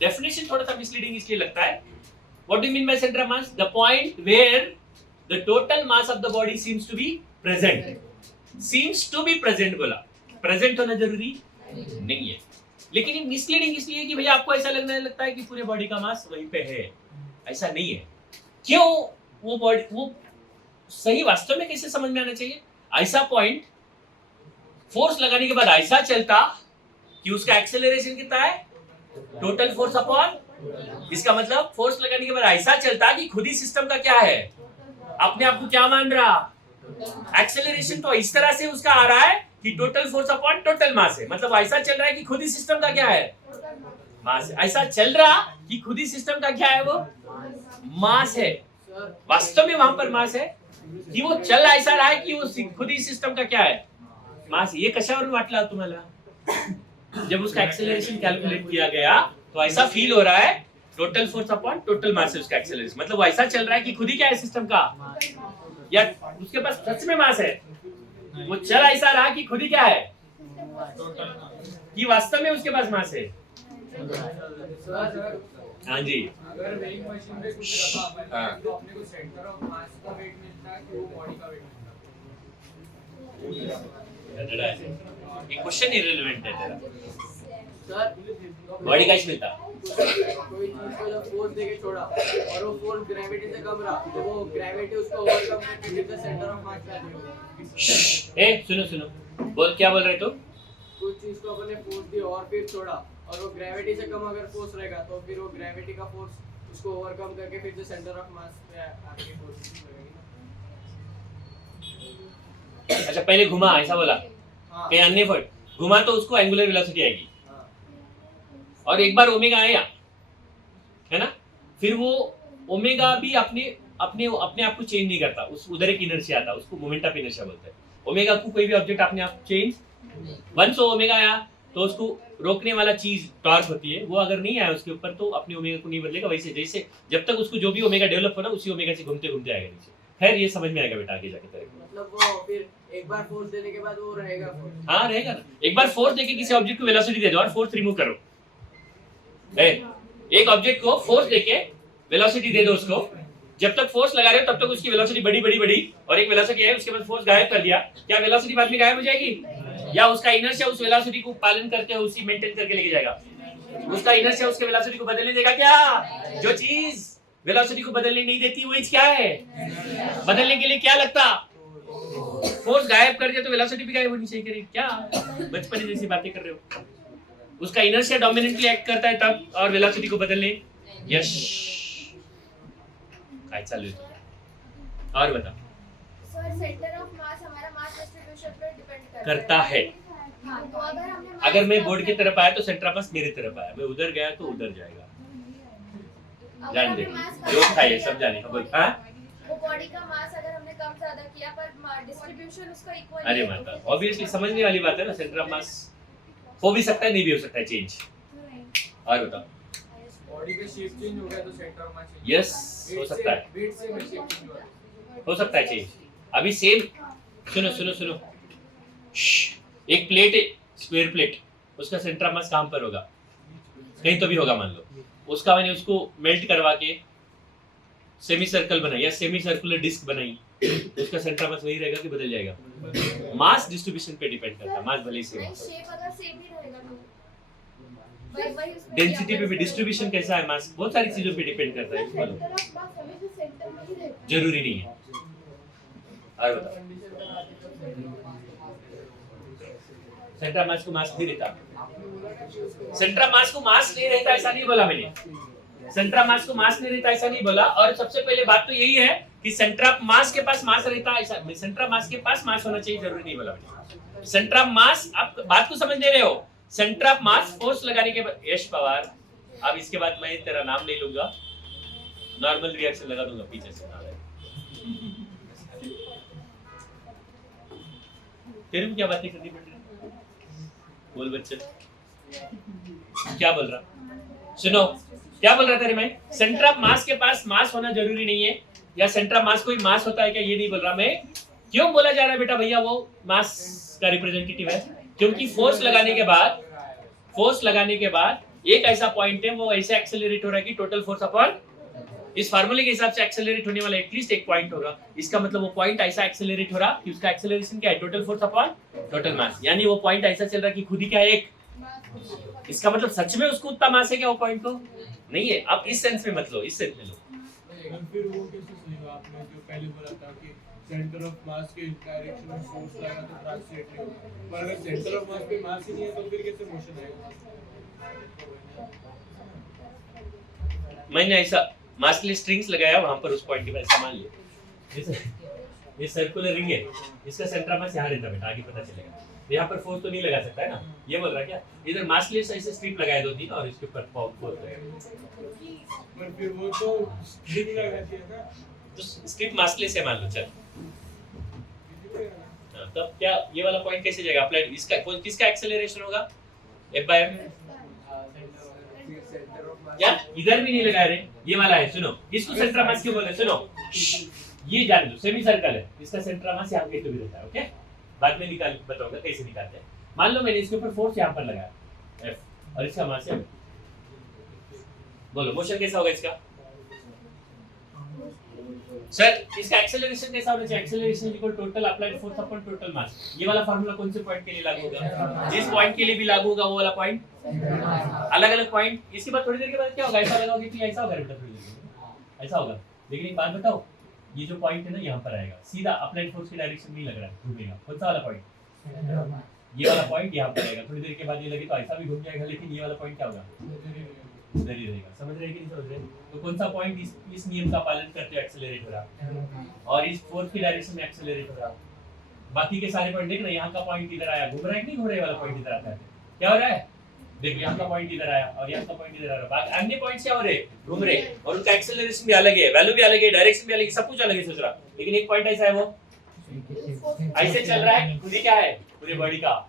डेफिनेशन थोड़ा सा मिसलीडिंग इसलिए लगता है, what do you mean by centre of mass, the point where the total mass of the body seems to be present, seems to be present बोला, प्रेजेंट होना जरूरी नहीं है, लेकिन ये मिसलीडिंग इसलिए कि भैया आपको ऐसा लगने लगता है कि पूरे बॉडी का मास वहीं पे है, ऐसा नहीं है, क्यों, वो बॉडी वो सही वास्तव में कैसे समझ में आना चाहिए, ऐसा पॉइंट फोर्स लगाने के बाद ऐसा चलता कि उसका एक्सेलरेशन कितना है, टोटल फोर्स अपॉन, इसका मतलब फोर्स लगाने के बाद ऐसा चलता कि खुद ही सिस्टम का क्या है, अपने आप को क्या मान रहा, एक्सेलरेशन तो इस तरह से उसका आ रहा है कि टोटल फोर्स अपॉन टोटल मास है, मतलब ऐसा चल रहा है कि खुद ही सिस्टम का क्या है, मास है, ऐसा चल रहा कि खुद ही सिस्टम का क्या है, वो मास है, वास्तव में वहां पर मास है कि वो चल ऐसा रहा है कि वो खुद ही सिस्टम का क्या है, मास, ये कशावरून वाटला तुम्हाला, जब उसका एक्सेलरेशन कैलकुलेट किया गया तो ऐसा फील हो रहा है टोटल फोर्स अपॉन टोटल मास है उसका एक्सेलरेशन, मतलब वो ऐसा चल रहा है कि खुद ही क्या है सिस्टम का, या उसके पास सच में मास है, वो चल ऐसा रहा कि खुद ही क्या है, कि वास्तव में उसके पास मास है, हाँ जी, अगर वेइंग मशीन पे कुछ रखा अपन तो अपने को सेंटर ऑफ मास का वेट मिलता है कि वो बॉडी का वेट मिलता है, ये क्वेश्चन इररिलेवेंट है तेरा, सर बॉडी का ही मिलता, कोई चीज को जब फोर्स देके छोड़ा और वो फोर्स ग्रेविटी से कम रहा तो वो ग्रेविटी उसको ओवरकम करके द सेंटर ऑफ मास पे आती है, ए सुनो बोल, क्या बोल रहे तुम, कुछ चीज को अपन ने फोर्स दी और फिर छोड़ा और वो ग्रेविटी से कम अगर फोर्स रहेगा तो फिर वो ग्रेविटी का फोर्स उसको ओवरकम करके फिर से सेंटर ऑफ मास पे आके फोर्स लगेगी ना। अच्छा पहले घुमा ऐसा बोला हाँ कहीं अन्य फोर्स घुमा तो उसको एंगुलर वेलोसिटी आएगी हाँ और एक बार ओमेगा आया है ना, फिर वो ओमेगा भी अपने अपने अपने आप को चेंज नहीं करता, उस उधर एक इनर्शिया आता है, उसको मोमेंट ऑफ इनर्शिया बोलते हैं। ओमेगा को कोई भी ऑब्जेक्ट अपने आप चेंज वंस ओमेगा आया तो उसको रोकने वाला चीज टॉर्क होती है, वो अगर नहीं आया उसके ऊपर तो अपने ओमेगा को नहीं बदलेगा। वैसे जैसे जब तक उसको जो भी ओमेगा डेवलप हो ना उसी ओमेगा से घूमते घूमते आएगा नीचे। खैर ये समझ में आएगा बेटा आगे जाके तेरे को। मतलब वो फिर एक बार फोर्स देने के बाद वो रहेगा फोर्स। हाँ रहेगा ना, एक बार फोर्स देके किसी ऑब्जेक्ट को वेलोसिटी दे दो और फोर्स रिमूव करो। एक ऑब्जेक्ट को फोर्स देके वेलोसिटी दे दो उसको, जब तक फोर्स लगा रहे हो तब तक उसकी वेलोसिटी बड़ी और एक वेलोसिटी है उसके बाद फोर्स गायब कर दिया, क्या वेलोसिटी बाद में गायब हो जाएगी या उसका इनर्शिया उस वेलोसिटी को पालन करते हुए उसी मेंटेन करके लेके जाएगा? उसका इनर्शिया उसके वेलोसिटी को बदलने देगा क्या? जो चीज वेलोसिटी को बदलने नहीं देती वही क्या है? बदलने के लिए क्या लगता? फोर्स गायब कर दिया तो वेलोसिटी भी गायब होनी चाहिए। क्या बचपन जैसी बातें कर रहे हो? उसका इनर्शिया डोमिनेंटली एक्ट करता है तब और वेलोसिटी को बदलने। यस काय चालू है और बता। सर सेंटर ऑफ मास हमारा मास डिस्ट्रीब्यूशन पर डिपेंड करता है। हाँ, तो अगर हमने अगर मैं बोर्ड की तरफ आया तो सेंटर ऑफ मास मेरी तरफ आया, मैं उधर गया तो उधर जाएगा। जान दे जो था ये सब जाने का बोल। हाँ वो बॉडी का मास अगर हमने कम ज्यादा किया पर डिस्ट्रीब्यूशन उसका इक्वल। अरे माता ऑब्वियसली समझने वाली बात है ना, सेंटर ऑफ मास हो भी सकता है नहीं भी हो सकता है चेंज। और बता। बॉडी का शेप चेंज हो गया तो centre of mass change. Yes हो सकता है, वेट से में शेप चेंज हुआ है। हो सकता है चेंज। अभी सेम सुनो सुनो सुनो, एक प्लेट है स्क्वायर प्लेट, उसका सेंटर ऑफ मास कहां पर होगा? कहीं तो भी होगा मान लो। उसका मैंने उसको मेल्ट करवा के सेमी सर्कल बनाई या सेमी सर्कुलर डिस्क बनाई, उसका सेंटर ऑफ मास वही रहेगा कि बदल जाएगा? मास डिस्ट्रीब्यूशन पे डिपेंड करता है, मास भले ही सेम नहीं हो। शेप अगर सेम ही रहेगा तो वही उसमें डेंसिटी पे भी डिस्ट्रीब्यूशन कैसा है, मास बहुत सारी चीजों पे डिपेंड करता है, सेंटर ऑफ मास हमेशा सेंटर में ही रहता है। जरूरी नहीं है। और बताओ। सेंटर ऑफ मास को मास नहीं रहता, सेंटर ऑफ मास को मास नहीं रहता ऐसा नहीं बोला मैंने, सेंटर ऑफ मास को मास नहीं रहता ऐसा नहीं बोला। और सबसे पहले बात तो यही है कि सेंटर ऑफ मास के पास मास रहता है ऐसा, सेंटर ऑफ मास के पास मास होना चाहिए जरूरी नहीं बोला मैंने। सेंटर ऑफ मास, आप बात को समझ ले रहे हो? सेंटर ऑफ मास फोर्स लगाने के बाद, यश पवार अब इसके बाद मैं तेरा नाम नहीं लूंगा, नॉर्मल रिएक्शन लगा दूंगा पीछे से। तेरे को क्या बातें करनी पड़ रही? बोल बच्चे क्या बोल रहा? सुनो क्या बोल रहा तेरे मैं? सेंटर ऑफ मास के पास मास होना जरूरी नहीं है, या सेंटर ऑफ मास कोई मास होता है क्या, ये नहीं बोल रहा मैं। क्यों बोला जा रहा है बेटा भैया वो मास का रिप्रेजेंटेटिव है? क्योंकि फोर्स लगाने के बाद एक ऐसा पॉइंट है वो ऐसे एक्सेलरेट हो रहा है कि टोटल फोर्स अपॉन, इस फार्मूले के हिसाब से एक्सेलरेट होने वाला एटलीस्ट एक पॉइंट होगा। इसका मतलब वो पॉइंट ऐसा एक्सेलरेट हो रहा कि उसका एक्सेलरेशन क्या है? टोटल फोर्स अपॉन टोटल मास। यानी वो पॉइंट ऐसा चल रहा कि खुद ही क्या है एक, इसका मतलब सच में उसको उतना मास है क्या वो पॉइंट को? नहीं है। आप इस सेंस में मत लो, इस सेंस में लो। फिर वो कैसे सही हुआ आपने जो पहले बोला था कि सेंटर ऑफ मास के डायरेक्शन में फोर्स लगा तो ट्रांसलेट नहीं होगा, पर अगर सेंटर ऑफ मास पे मास ही नहीं है तो फिर कैसे मोशन आएगा? मैंने ऐसा मासलेस स्ट्रिंग्स लगाया वहां पर उस पॉइंट के पास, मान लिया ये सर्कुलर रिंग है, इसका सेंटर ऑफ मास यहाँ रहता बेटा, आगे पता चलेगा। यहाँ पर फोर्स तो नहीं लगा सकता है ना, ये बोल रहा क्या? इधर मासलेस ऐसे स्ट्रिप लगाए दो तीन और इसके ऊपर फोर्स लगाया। पर फिर वो तो स्ट्रिंग लगा दिया ना, तो स्ट्रिप मासलेस है मान लो, चल तब क्या ये वाला पॉइंट कैसे जाएगा अप्लाइड? इसका किसका एक्सेलरेशन होगा? F by M। या इधर भी नहीं लगा रहे, ये वाला है। सुनो इसको सेंटर ऑफ मास क्यों बोले? सुनो ये जान लो, सेमी सर्कल है, इसका सेंटर ऑफ मास यहाँ पे तो भी रहता है। ओके बाद में निकाल बताऊंगा कैसे निकालते हैं। मान लो मैंने इसके ऊपर फोर्स यहाँ पर लगाया F और इसका मास है, बोलो मोशन कैसा होगा इसका? सर इसका एक्सेलरेशन कैसा होना चाहिए? Acceleration equal total applied force upon total मास। ये वाला फार्मूला कौन से पॉइंट के लिए लागू होगा? जिस पॉइंट के लिए भी लागू होगा वो वाला पॉइंट, अलग अलग पॉइंट। इसके बाद थोड़ी देर के बाद क्या होगा? ऐसा लगाओगे तो ऐसा होगा बेटा, थोड़ी देर में ऐसा होगा। लेकिन एक बात बताओ, ये जो पॉइंट है ना यहाँ पर आएगा सीधा, अप्लाइड फोर्स की डायरेक्शन नहीं लग रहा है, घूमेगा। कौन सा वाला पॉइंट? ये वाला पॉइंट यहाँ पर रहेगा, थोड़ी देर के बाद ये लगे तो ऐसा भी घूम जाएगा, लेकिन ये वाला पॉइंट क्या होगा, उधर ही रहेगा। समझ रहे हैं कि नहीं समझ रहे? तो कौन सा पॉइंट इस नियम का पालन करते हुए एक्सेलरेट हो रहा और इस फोर्स की डायरेक्शन में एक्सेलरेट हो रहा। बाकी के सारे पॉइंट देख रहे हैं, यहाँ का पॉइंट इधर आया, घूम रहा है कि नहीं घूम रहा है, वाला पॉइंट इधर आता है, क्या हो रहा है, देखो यहाँ का पॉइंट इधर आया और यहाँ का पॉइंट इधर आ रहा है, अन्य पॉइंट्स क्या हो रहे हैं, घूम रहे हैं, और उनका एक्सेलरेशन भी अलग है, वैल्यू भी अलग है, डायरेक्शन भी अलग है, सब कुछ अलग है सोच रहा, लेकिन एक पॉइंट ऐसा है वो ऐसे चल रहा है कि खुद ही क्या है पूरे बॉडी का,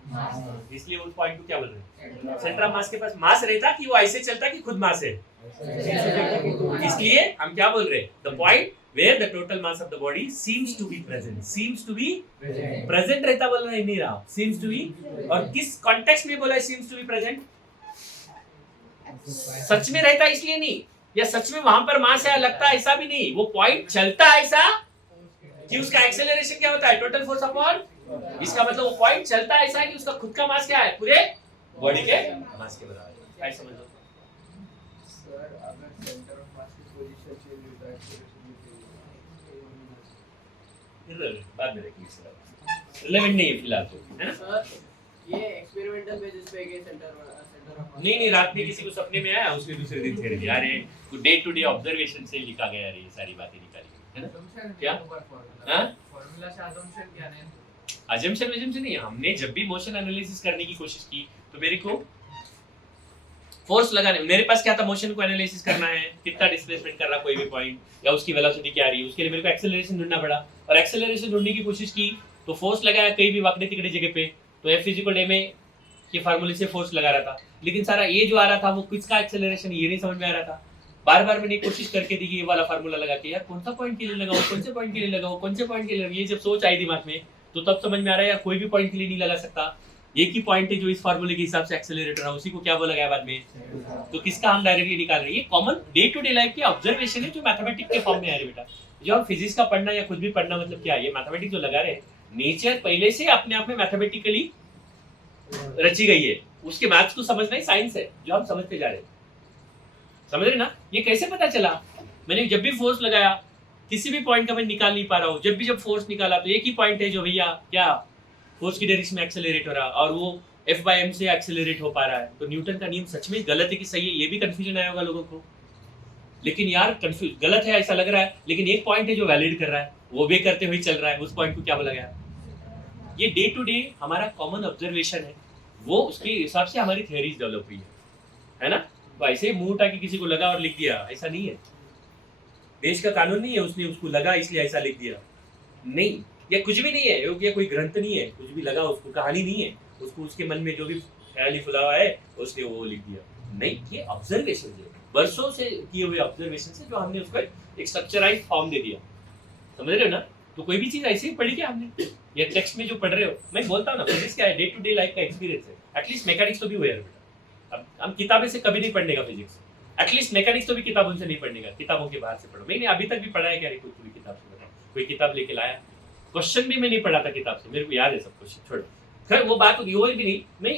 इसलिए उस पॉइंट को क्या बोल रहे हैं, सेंटर ऑफ मास के पास मास रहता कि वो ऐसे चलता कि खुद मास है, इसलिए हम क्या बोल रहे हैं, the point where the total mass of the body seems to be present रहता, बोल रहा है नहीं रहा, सीम्स टू बी, और किस कॉन्टेक्स्ट में बोला है सीम्स टू बी प्रेजेंट, सच में रहता इसलिए नहीं, या सच में वहां पर मास है लगता ऐसा भी नहीं, वो पॉइंट चलता ऐसा कि उसका एक्सेलरेशन क्या होता है, टोटल फोर्स अपॉन, इसका मतलब वो पॉइंट चलता ऐसा है कि उसका खुद का मास क्या है, पूरे बॉडी के मास के बराबर है, समझ लो। सर अगर सेंटर ऑफ मास की पोजीशन चेंज होता है बाद में देखेंगे, रिलेवेंट नहीं है फिलहाल तो, है ना सर। ये एक्सपेरिमेंटल बेसिस पे के सेंटर ऑफ मास नहीं रात में किसी को सपने में आया, उसके दूसरे दिन थ्योरी दिया, अरे डे टू डे ऑब्जर्वेशन से लिखा गया, ये सारी बातें निकाली गई, है ना, क्या फार्मूला से अजम्पशन क्या नहीं, अजम्पशन नहीं, हमने जब भी मोशन एनालिसिस करने की कोशिश की तो मेरे को फोर्स लगाने, मेरे पास क्या था, मोशन को एनालिसिस करना है, कितना डिस्प्लेसमेंट कर रहा कोई भी पॉइंट या उसकी वेलोसिटी क्या आ रही है, उसके लिए मेरे को एक्सेलरेशन ढूंढना पड़ा, और एक्सेलरेशन ढूंढने की कोशिश की तो फोर्स लगाया कहीं भी वाकड़े तिकड़े जगह पे, तो F = ma के फार्मूले से फोर्स लगा रहा था, लेकिन सारा ये जो आ रहा था वो किसका एक्सेलरेशन ये नहीं समझ में आ रहा था, बार बार मैंने कोशिश करके दी ये वाला फार्मूला लगा के, यार कौन सा पॉइंट के लिए लगाऊं, कौन से पॉइंट के लिए लगाऊं, कौन से पॉइंट के लिए, ये जब सोच आई दिमाग में तो तब समझ में आ रहा है यार कोई भी पॉइंट के लिए नहीं लगा सकता, एक ही पॉइंट है जो इस फार्मूले के हिसाब से एक्सेलरेट रहा, उसी को क्या बोला गया बाद में, तो किसका हम डायरेक्टली निकाल रहे हैं, ये common day to day life की ऑब्जर्वेशन है जो मैथमेटिक्स के फॉर्म में आ रही है बेटा, जो हम फिजिक्स का पढ़ना या कुछ भी पढ़ना मतलब क्या है, ये मैथमेटिक्स जो लगा रहे हैं, नेचर पहले से अपने आप में मैथमेटिकली रची गई है, उसके मैथ्स को समझना ही साइंस है जो हम समझते जा रहे हैं, समझ रहे ना, ये कैसे पता चला, मैंने जब भी फोर्स लगाया किसी भी पॉइंट का मैं निकाल नहीं पा रहा हूँ, जब फोर्स निकाला तो एक ही पॉइंट है जो भैया क्या फोर्स की डायरेक्शन में एक्सेलरेट हो रहा, और वो F/m से एक्सेलरेट हो पा रहा है, तो न्यूटन का नियम सच में गलत है कि सही है, ये भी कंफ्यूजन आया होगा लोगों को, लेकिन यार कंफ्यूज गलत है ऐसा लग रहा है, लेकिन एक पॉइंट है जो वैलिड कर रहा है, वो भी करते हुए चल रहा है, उस पॉइंट को क्या बोला गया, ये डे टू डे हमारा कॉमन ऑब्जर्वेशन है, वो उसके हिसाब से हमारी थियरीज डेवलप हुई है ना, तो ऐसे मुंह उठा के किसी को लगा और लिख दिया ऐसा नहीं है, देश का कानून नहीं है उसने उसको लगा इसलिए ऐसा लिख दिया, नहीं, ये कुछ भी नहीं है, ये कोई ग्रंथ नहीं है, कुछ भी लगा उसको, कहानी नहीं है, उसको उसके मन में जो भी ख्याल खुला हुआ है उसने वो लिख दिया, नहीं, ये ऑब्जर्वेशन है, वर्षों से किए हुए ऑब्जर्वेशन से जो हमने उसको एक स्ट्रक्चराइज्ड फॉर्म दे दिया, समझ रहे हो ना, तो कोई भी चीज ऐसे ही पढ़ी क्या हमने, ये टेक्स्ट में जो पढ़ रहे हो, मैं बोलता हूँ ना फिजिक्स क्या है, डे टू डे लाइफ का एक्सपीरियंस है, एटलीस्ट मैकेनिक्स तो भी हुआ है बेटा, अब हम किताबें से कभी नहीं पढ़ने का फिजिक्स, एटलीस्ट मैकेनिक्स तो भी किताबों से नहीं पढ़ने का, किताबों के बाहर से पढ़ो, मैंने अभी तक भी पढ़ा है क्या, कुछ भी किताब से बताओ, कोई किताब लेके लाया, क्वेश्चन भी मैं नहीं पढ़ा था किताब से, मेरे को याद है सब कुछ, छोड़ो, खैर वो बात होगी, वो भी नहीं, मैं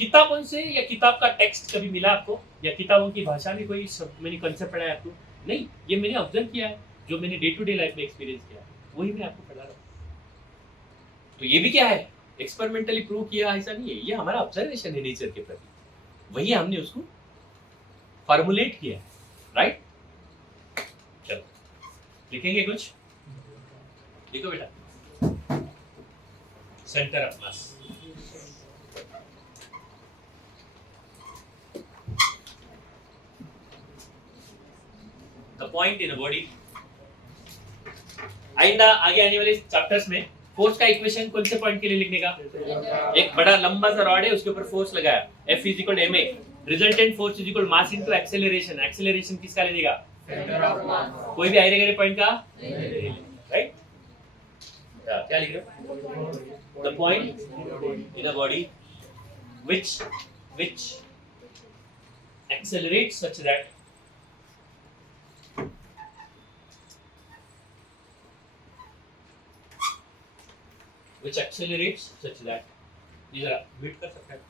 किताबों से या किताब का टेक्स्ट कभी मिला आपको, या किताबों की भाषा में कोई मैंने कंसेप्ट पढ़ा है आपको, नहीं, ये मैंने ऑब्जर्व किया है, जो मैंने डे टू डे लाइफ में एक्सपीरियंस किया है वही मैं आपको पढ़ा रहा हूँ, तो ये भी क्या है, एक्सपेरिमेंटली प्रूव किया ऐसा नहीं है, ये हमारा ऑब्जर्वेशन है नेचर के प्रति, वही हमने उसको फॉर्मुलेट किया, राइट, चलो लिखेंगे कुछ, लिखो बेटा, centre of mass, the point in a body, आइंदा आगे आने वाले चैप्टर्स में फोर्स का इक्वेशन कौन से पॉइंट के लिए लिखने का, एक बड़ा लंबा सा रॉड है उसके ऊपर फोर्स लगाया, F = ma, resultant force = mass into acceleration, acceleration किसका लेगा, सेंटर ऑफ मास, कोई भी आएगा पॉइंट का, राइट, क्या लिख रहे हो, the point in a body which accelerates such that ये जरा म्यूट कर सकते हैं,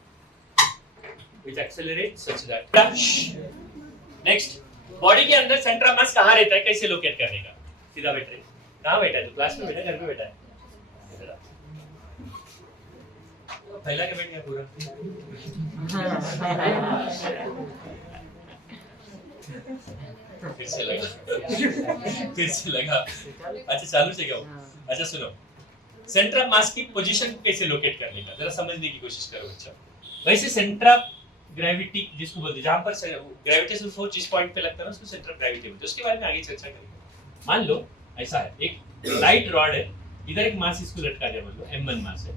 which accelerates such that, next, body के अंदर सेंटर ऑफ मास कहाँ रहता है, कैसे लोकेट करने का, सीधा बैठ रहे, कहाँ बैठा है, तो क्लास में बैठा है, घर पे बैठा है, फैला के बैठ गया पूरा। फिर से लगा। अच्छा चालू से क्या हो? अच्छा सुनो, सेंटर ऑफ मास की पोजीशन कैसे लोकेट करने का जरा समझने की कोशिश करो बच्चा। वैसे सेंटर ऑफ ग्रेविटी जिसको बोलते हैं, जहां पर ग्रेविटेशनल फोर्स जिस पॉइंट पे लगता है ना उसको सेंटर ऑफ ग्रेविटी बोलते हैं। उसके बारे में आगे चर्चा करेंगे। मान लो ऐसा है, एक लाइट रॉड है, इधर एक मास इसको लटका दिया, मान लो m1 मास है,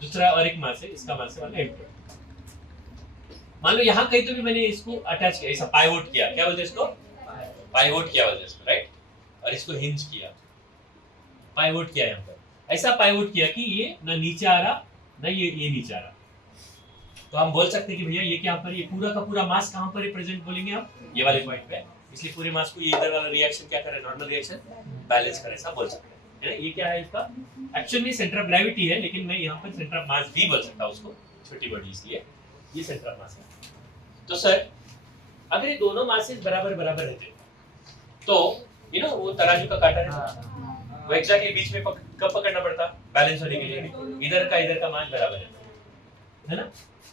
दूसरा और एक मास है, इसका मास है मान लो m2। मान लो यहाँ कहीं तो भी मैंने इसको अटैच किया, ऐसा पाइवोट किया, क्या बोलते हैं इसको? पाइवोट किया बोलते हैं इसको, राइट? और इसको हिंज किया, पाइवोट किया, यहाँ पर ऐसा पाइवोट किया कि ये ना नीचे आ रहा ना ये नीचे आ रहा। तो हम बोल सकते हैं कि भैया ये क्या पर, ये पूरा का पूरा मास कहाँ पर प्रेजेंट बोलेंगे आप? ये वाले पॉइंट पे। इसलिए पूरे मास को ये इधर वाला रिएक्शन क्या करे, नॉर्मल रिएक्शन बैलेंस करे, ऐसा बोल सकते हैं, है ना? ये क्या है इसका? एक्चुअल में सेंटर ऑफ ग्रेविटी है, लेकिन मैं यहाँ पर सेंटर ऑफ मास भी बोल सकता हूँ उसको, छोटी बॉडी इसलिए ये सेंटर ऑफ मास है। तो सर अगर ये दोनों मासेस बराबर बराबर रहते तो यू नो वो तराजू का काटा है, वो एग्जैक्टली बीच में कब पकड़ना पड़ता बैलेंस होने के लिए? इधर का मान बराबर है ना,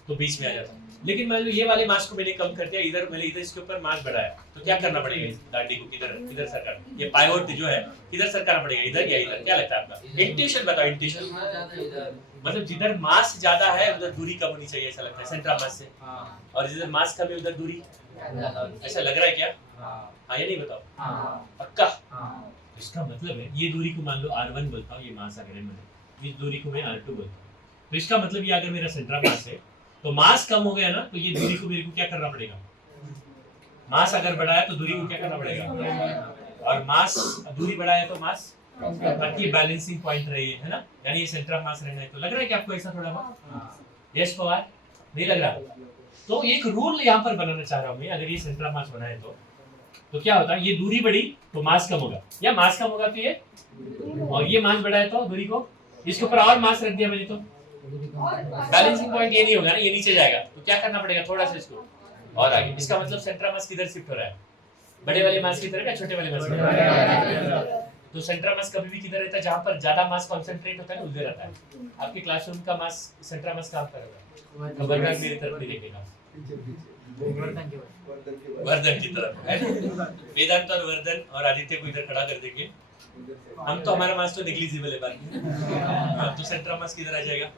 तो बीच में आ जाता। लेकिन मान लो ये वाले मास को मैंने कम कर दिया, इधर मैंने इधर इसके ऊपर मास बढ़ाया, तो क्या करना पड़ेगा? इस डांडी को किधर सरकाना? ये पाइवोट जो है किधर सरकाना पड़ेगा, इधर या इधर? क्या लगता है आपका? इंट्यूशन बताओ, इंट्यूशन। मतलब जिधर मास ज्यादा है उधर दूरी कम होनी चाहिए, ऐसा लगता है सेंटर ऑफ मास से, और जिधर मास कम है उधर दूरी, ऐसा लग रहा है क्या? हाँ या नहीं बताओ? पक्का? इसका मतलब है ये दूरी को मान लो r1 बोलता हूँ, ये मास अगर है, इस दूरी को मैं r2 बोलता हूँ। तो इसका मतलब ये अगर मेरा सेंटर ऑफ मास है तो मास कम हो गया ना, तो ये दूरी को मेरे को क्या करना पड़ेगा? मास अगर बढ़ाया तो दूरी को क्या करना पड़ेगा? और मास दूरी बढ़ाया तो मास, ताकि बैलेंसिंग पॉइंट रही है ना, यानी ये सेंटर ऑफ मास रहना है। तो लग रहा है कि आपको ऐसा थोड़ा बहुत? यस पवार, नहीं लग रहा? तो एक रूल यहाँ पर बनाना चाह रहा हूँ मैं, अगर ये सेंटर ऑफ मास बना है तो क्या होता है? ये दूरी बढ़ी तो मास कम होगा, या मास कम होगा तो ये, और ये मास बढ़ाया तो दूरी को, इसके ऊपर और मास रख दिया मैंने तो बैलेंसिंग पॉइंट ये नहीं होगा ना, ये नीचे जाएगा। तो क्या करना पड़ेगा? थोड़ा सा इसको और आगे। इसका मतलब सेंटर ऑफ मास किधर शिफ्ट हो रहा है? बड़े वाले मास की तरफ या छोटे वाले मास की तरफ? तो सेंटर ऑफ मास कभी भी किधर रहता है? जहां पर ज्यादा मास कंसंट्रेट होता है ना, उधर रहता है। आपके क्लासरूम का मास, सेंटर ऑफ मास कहां पर होगा? वर्धन मेरी तरफ नहीं देखेगा, वर्धन की तरफ है। वेदांत और वर्धन और आदित्य को इधर खड़ा कर देंगे हम, तो हमारा मास तो नेग्लिजिबल है बात। तो सेंटर ऑफ मास किधर आ जाएगा?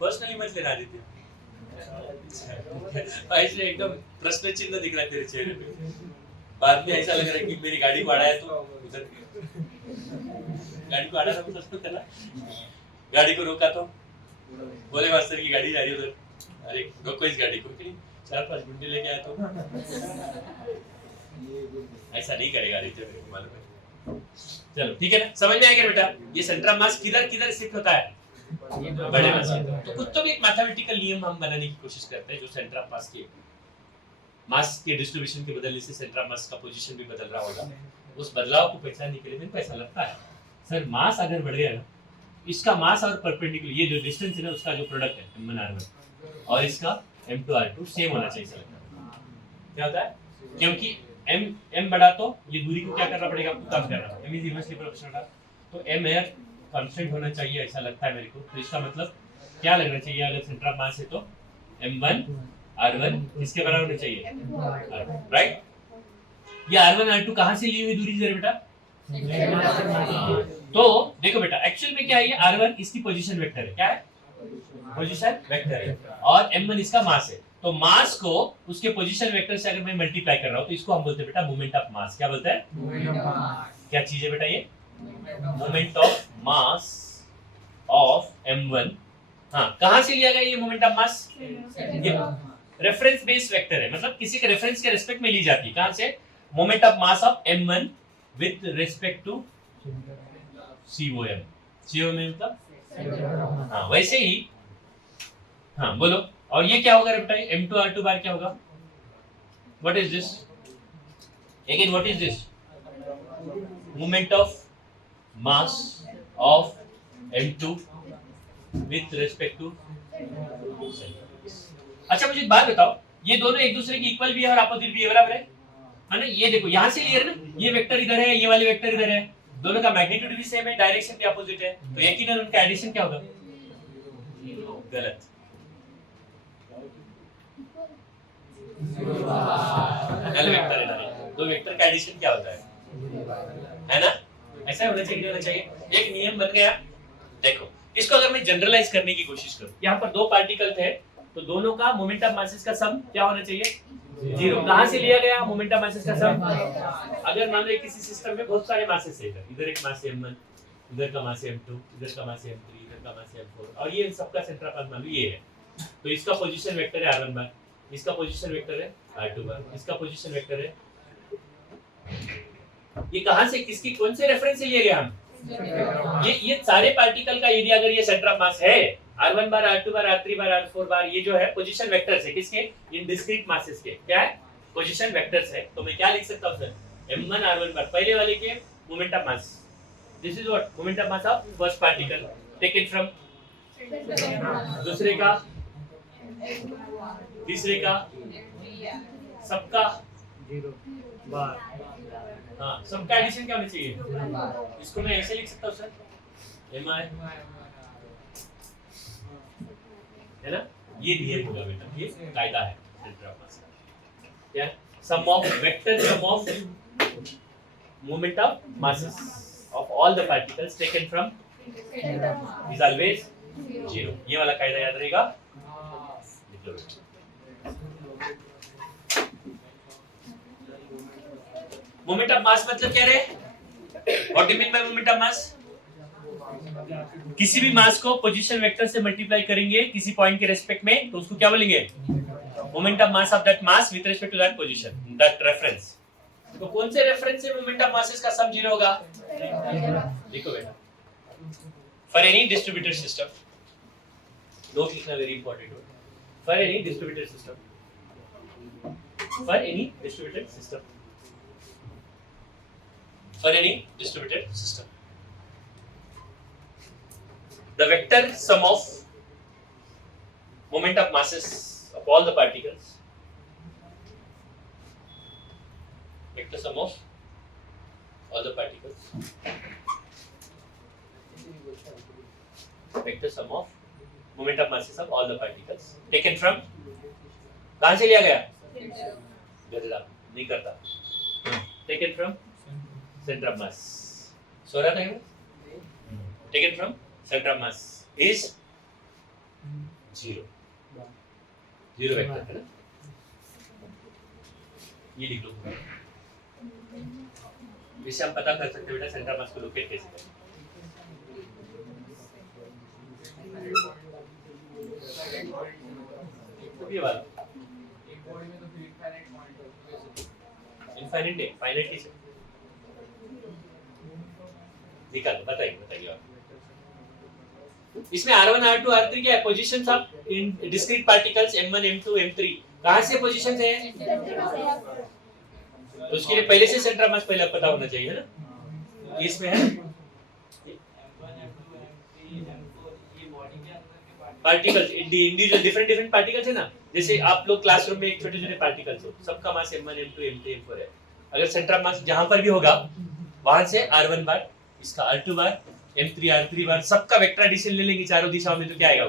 पर्सनली मत लेना आदित्य, ऐसे एकदम प्रश्न चिन्ह दिख रहा है तेरे चेहरे पे। बाद में ऐसा लग रहा है कि मेरी गाड़ी को अड़ाया तो उधर, गाड़ी को अड़ाना मतलब ना, गाड़ी को रोका तो बोले मास्टर की गाड़ी जा रही है उधर, अरे रोको इस गाड़ी को, 4-5 गुंडे लेके आया तो ऐसा नहीं करेगा आदित्य, मेरे को मालूम है। चलो ठीक है ना, समझ में आएगा बेटा? ये सेंटर ऑफ मास किधर शिफ्ट होता है? बड़े मास। तो कुछ तो भी एक मैथमेटिकल नियम हम बनाने की कोशिश करते हैं, जो सेंटर ऑफ मास के डिस्ट्रीब्यूशन के बदलने से सेंटर ऑफ मास का पोजीशन भी बदल रहा होगा। उस बदलाव को पहचानने के लिए मेरे को ऐसा लगता है सर, मास अगर बढ़ गया ना, इसका मास और परपेंडिकुलर ये जो डिस्टेंस है ना, उसका जो प्रोडक्ट है m1 r1 और इसका m2 r2 सेम होना चाहिए। ऐसा लगता है क्या होता है? क्योंकि m बढ़ा तो ये दूरी को क्या करना पड़ेगा? कम करना। m इज इनवर्सली प्रोपोर्शनल, तो m एयर कांस्टेंट होना चाहिए, ऐसा लगता है मेरे को। तो इसका मतलब क्या लगना चाहिए? अगर सेंटर ऑफ मास है तो m1 r1 किसके बराबर होना चाहिए? राइट? ये r1 r2 कहां से ली हुई दूरी है बेटा? तो देखो बेटा, एक्चुअल में क्या है? ये r1 इसकी पोजीशन वेक्टर है, क्या है? पोजीशन वेक्टर है, और m1 इसका मास है। तो मास को उसके पोजीशन वेक्टर से अगर मैं मल्टीप्लाई कर रहा हूं तो इसको हम बोलते हैं बेटा मोमेंट ऑफ मास। क्या बोलते हैं? क्या चीज है बेटा ये? Moment of mass of m1। हाँ, कहां से लिया गया ये मोमेंट ऑफ मास? ये रेफरेंस बेस्ड वेक्टर है, मतलब किसी के रेफरेंस के रिस्पेक्ट में ली जाती है। कहां से? Moment of mass of m1 with respect to COM। COM मतलब हाँ, वैसे ही हाँ बोलो। और ये क्या होगा बेटा? m2 r2 बार क्या होगा? What is this? Again what is this? Moment of mass of m2 with respect to. अच्छा मुझे एक बात बताओ, ये दोनों एक दूसरे के इक्वल भी है और अपोजिट भी है, बराबर है ना? ये देखो यहां से लिए ना, ये वेक्टर इधर है, ये वाले वेक्टर इधर है, दोनों का मैग्नीट्यूड भी सेम है, डायरेक्शन भी अपोजिट है, तो यकीनन उनका एडिशन क्या होगा? गलत। नल वेक्टर है ना, दो वेक्टर का एडिशन क्या होता है ना? ऐसा होना चाहिए, होना चाहिए। एक नियम बन गया। देखो इसको अगर मैं जनरलाइज करने की कोशिश करूं, यहाँ पर दो पार्टिकल थे तो दोनों का मोमेंट ऑफ मासेस का सम क्या होना चाहिए? 0। कहां से लिया गया मोमेंट ऑफ मासेस का सम? अगर मान लो किसी सिस्टम में बहुत सारे मासेस है, इधर एक मास है m1, इधर का मास है m2, इधर का मास है m3, इधर का मास है m4 और ये सबका सेंटर ऑफ मास मान लो ये है, तो इसका पोजीशन वेक्टर है r1 बार, इसका पोजीशन वेक्टर है r2 बार, इसका पोजीशन वेक्टर है। ये कहां से, किसकी, कौन से रेफरेंस से लिए गए हम? ये सारे पार्टिकल का एरिया अगर ये सेंटर ऑफ मास है r1 बार, r2 बार, r3 बार, r4 बार, ये जो है पोजीशन वेक्टर्स है किसके? इन डिस्क्रीट मासेस के। क्या है? पोजीशन वेक्टर्स है। तो मैं क्या लिख सकता हूं सर? m1 r1 बार, पहले वाले के moment of mass, this is what moment of mass of first particle taken from दूसरे का, तीसरे का, सबका 0 बार। हाँ, सबका एडिशन क्या होना चाहिए? इसको मैं ऐसे लिख सकता हूँ सर, mi है ना? ये नियम होगा बेटा, ये कायदा है सेंटर ऑफ मास। क्या? Sum of vector sum of moment of masses of all the particles taken from is always 0। ये वाला कायदा याद रहेगा। लिख लो बेटा। मोमेंट ऑफ मास मतलब क्या रे? What do mean by moment of मास? किसी भी मास को पोजीशन वेक्टर से मल्टीप्लाई करेंगे किसी पॉइंट के रेस्पेक्ट में तो उसको क्या बोलेंगे? Moment of mass of that mass with respect to that position, that reference. तो कौन से रेफरेंस से मोमेंट ऑफ मासेस का सम 0 होगा? देखो बेटा, for any distributed system, note लिखना वेरी इंपॉर्टेंट हो, for any distributed system, for any distributed system, for any distributed system, the vector sum of moment of masses of all the particles, vector sum of all the particles, vector sum of moment of masses of all the particles taken from, कहाँ से लिया गया? गजला नहीं करता, taken from center of mass। सो रहा था क्या? taken from center of mass is 0 vector है ना? ये लिख लो। इससे हम पता कर सकते हैं बेटा सेंटर ऑफ मास को लोकेट कैसे करें। ये वाला एक बॉडी में तो फिर इनफाइनाइट पॉइंट है, इनफाइनाइट है, फाइनाइट कैसे निकालो? बताइए आप। इसमें r1 r2 r3 क्या है? Positions of in discrete particles m1 m2 m3 कहां से पोजीशंस है? तो उसके लिए पहले से सेंटर ऑफ मास पहले पता होना चाहिए है ना? इसमें है पार्टिकल्स, इंडिविजुअल डिफरेंट पार्टिकल्स है ना? जैसे आप लोग क्लासरूम में एक छोटे-छोटे पार्टिकल्स हो, सबका मास m1 m2 m3 m4 है। अगर सेंटर ऑफ मास जहां पर भी होगा वहां से r1 बार, इसका r2 बार, m3 r3 बार, सबका वेक्टर एडिशन ले लेंगे चारों दिशाओं में, तो क्या आएगा?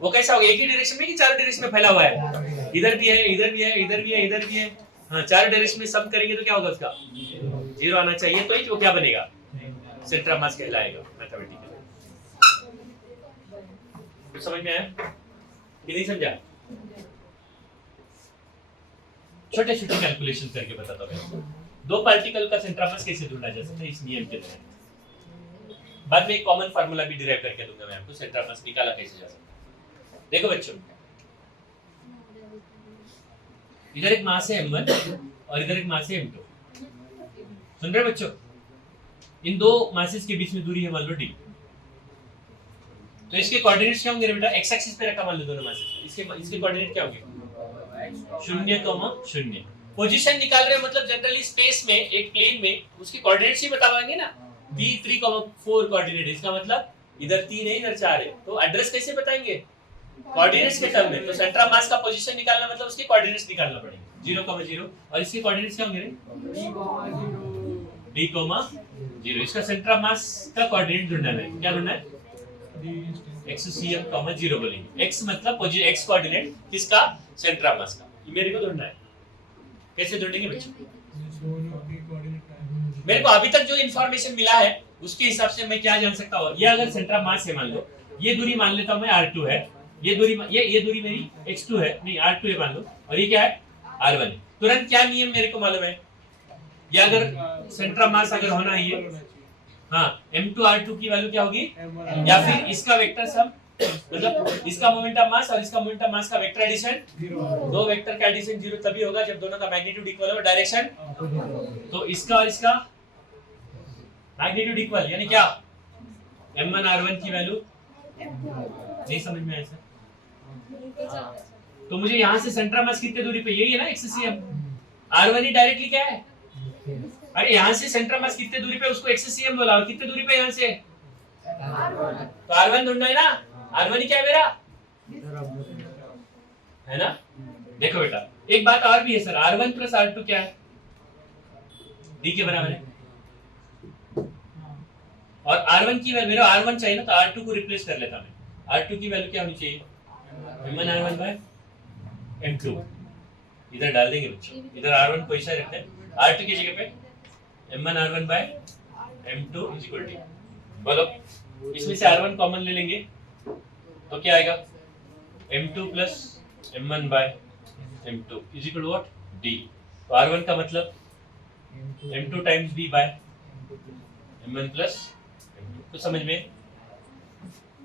वो कैसा होगा? एक ही डायरेक्शन में कि चारों डायरेक्शन में फैला हुआ है? इधर भी है, इधर भी है, इधर भी है, इधर भी है। हाँ, चारों डायरेक्शन में सम करेंगे तो क्या होगा? उसका 0 आना चाहिए, तो ही वो क्या बनेगा? सेंटर ऑफ मास कहलाएगा मैथमेटिकली। कुछ समझ में आया कि नहीं समझा? छोटे-छोटे कैलकुलेशन करके बताता हूं। दो पार्टिकल का सेंटर ऑफ मास कैसे ढूंढा जा सकता है इस नियम के तहत। बाद में एक कॉमन फार्मूला भी डिराइव करके दूंगा मैं आपको, सेंटर ऑफ मास निकाला कैसे जा सकता है। देखो बच्चों, इधर एक मास है m1 और इधर एक मास है m2। सुन रहे बच्चों? इन दो मासेस के बीच में दूरी है मान लो d। तो इसके कोऑर्डिनेट्स क्या होंगे बेटा? x एक्सिस पे रखा मान लो दोनों मासेस, इसके कोऑर्डिनेट क्या होंगे? 0, 0। पोजीशन निकाल रहे हैं मतलब जनरली स्पेस में एक प्लेन में उसके कोऑर्डिनेट्स ही बता पाएंगे ना। b3, 4 कोऑर्डिनेट, इसका मतलब इधर 3 है इधर 4 है, तो एड्रेस कैसे बताएंगे? कोऑर्डिनेट्स के टर्म में। तो सेंटर ऑफ मास का पोजीशन निकालना मतलब उसके कोऑर्डिनेट्स निकालना पड़ेंगे 0, 0 और इसके कोऑर्डिनेट्स क्या होंगे रे? d, 0। इसका सेंटर ऑफ मास का कोऑर्डिनेट ढूंढना है। क्या ढूंढना है? XCM, 0 बोलेंगे। X मतलब पोजीशन, X कोऑर्डिनेट किसका? सेंटर ऑफ मास का। ये मेरे को ढूंढना है। कैसे ढूंढेंगे बच्चों? मेरे को अभी तक जो इंफॉर्मेशन मिला है उसके हिसाब से मैं क्या जान सकता हूँ। ये अगर सेंटर ऑफ मास है, मान लो ये दूरी मान लेता हूँ मैं R2 है, ये दूरी मेरी X2 है, नहीं R2 है मान लो, और ये क्या है? R1 है। तुरंत क्या नियम मेरे को मालूम है? ये अगर सेंटर ऑफ मास अगर होना है ये, हाँ, M2 R2 की वैल्यू क्या होगी? या फिर इसका वेक्टर सम, मतलब इसका मोमेंट ऑफ मास और इसका मोमेंट ऑफ मास का वेक्टर एडिशन, दो वेक्टर का एडिशन 0 तभी होगा जब दोनों का मैग्नीट्यूड इक्वल हो, डायरेक्शन। तो इसका और इसका मैग्नीट्यूड इक्वल, यानी क्या? M1 R1 की वैल्यू नहीं समझ में आया सर? तो मुझे यहाँ से सेंटर ऑफ मास कितने दूरी पे? यही है ना XCM। R1 ही डायरेक्टली क्या है? अरे यहाँ से सेंटर ऑफ मास कितने दूरी पे, उसको XCM बोला, और कितने दूरी पे यहाँ से? तो R1 ढूंढना है ना। R1 ही क्या है मेरा? है ना? देखो बेटा, एक बात और भी है सर, R1 प्लस R2 क्या है? D के बराबर है। और R1 की वैल्यू, मेरा R1 चाहिए ना, तो R2 को रिप्लेस कर लेता मैं। R2 की वैल्यू क्या होनी चाहिए? M1 R1 bye M2। इधर डाल देंगे बच्चों, इधर R1 को ऐसा रखते हैं, R2 की जगह पे M1 R1 bye M2 is equal to, बोलो इसमें से R1 कॉमन ले लेंगे तो क्या आएगा? M2 plus M1 by M2 is equal to what? D। तो R1 का मतलब M2 times D bye M1 plus M2। तो समझ में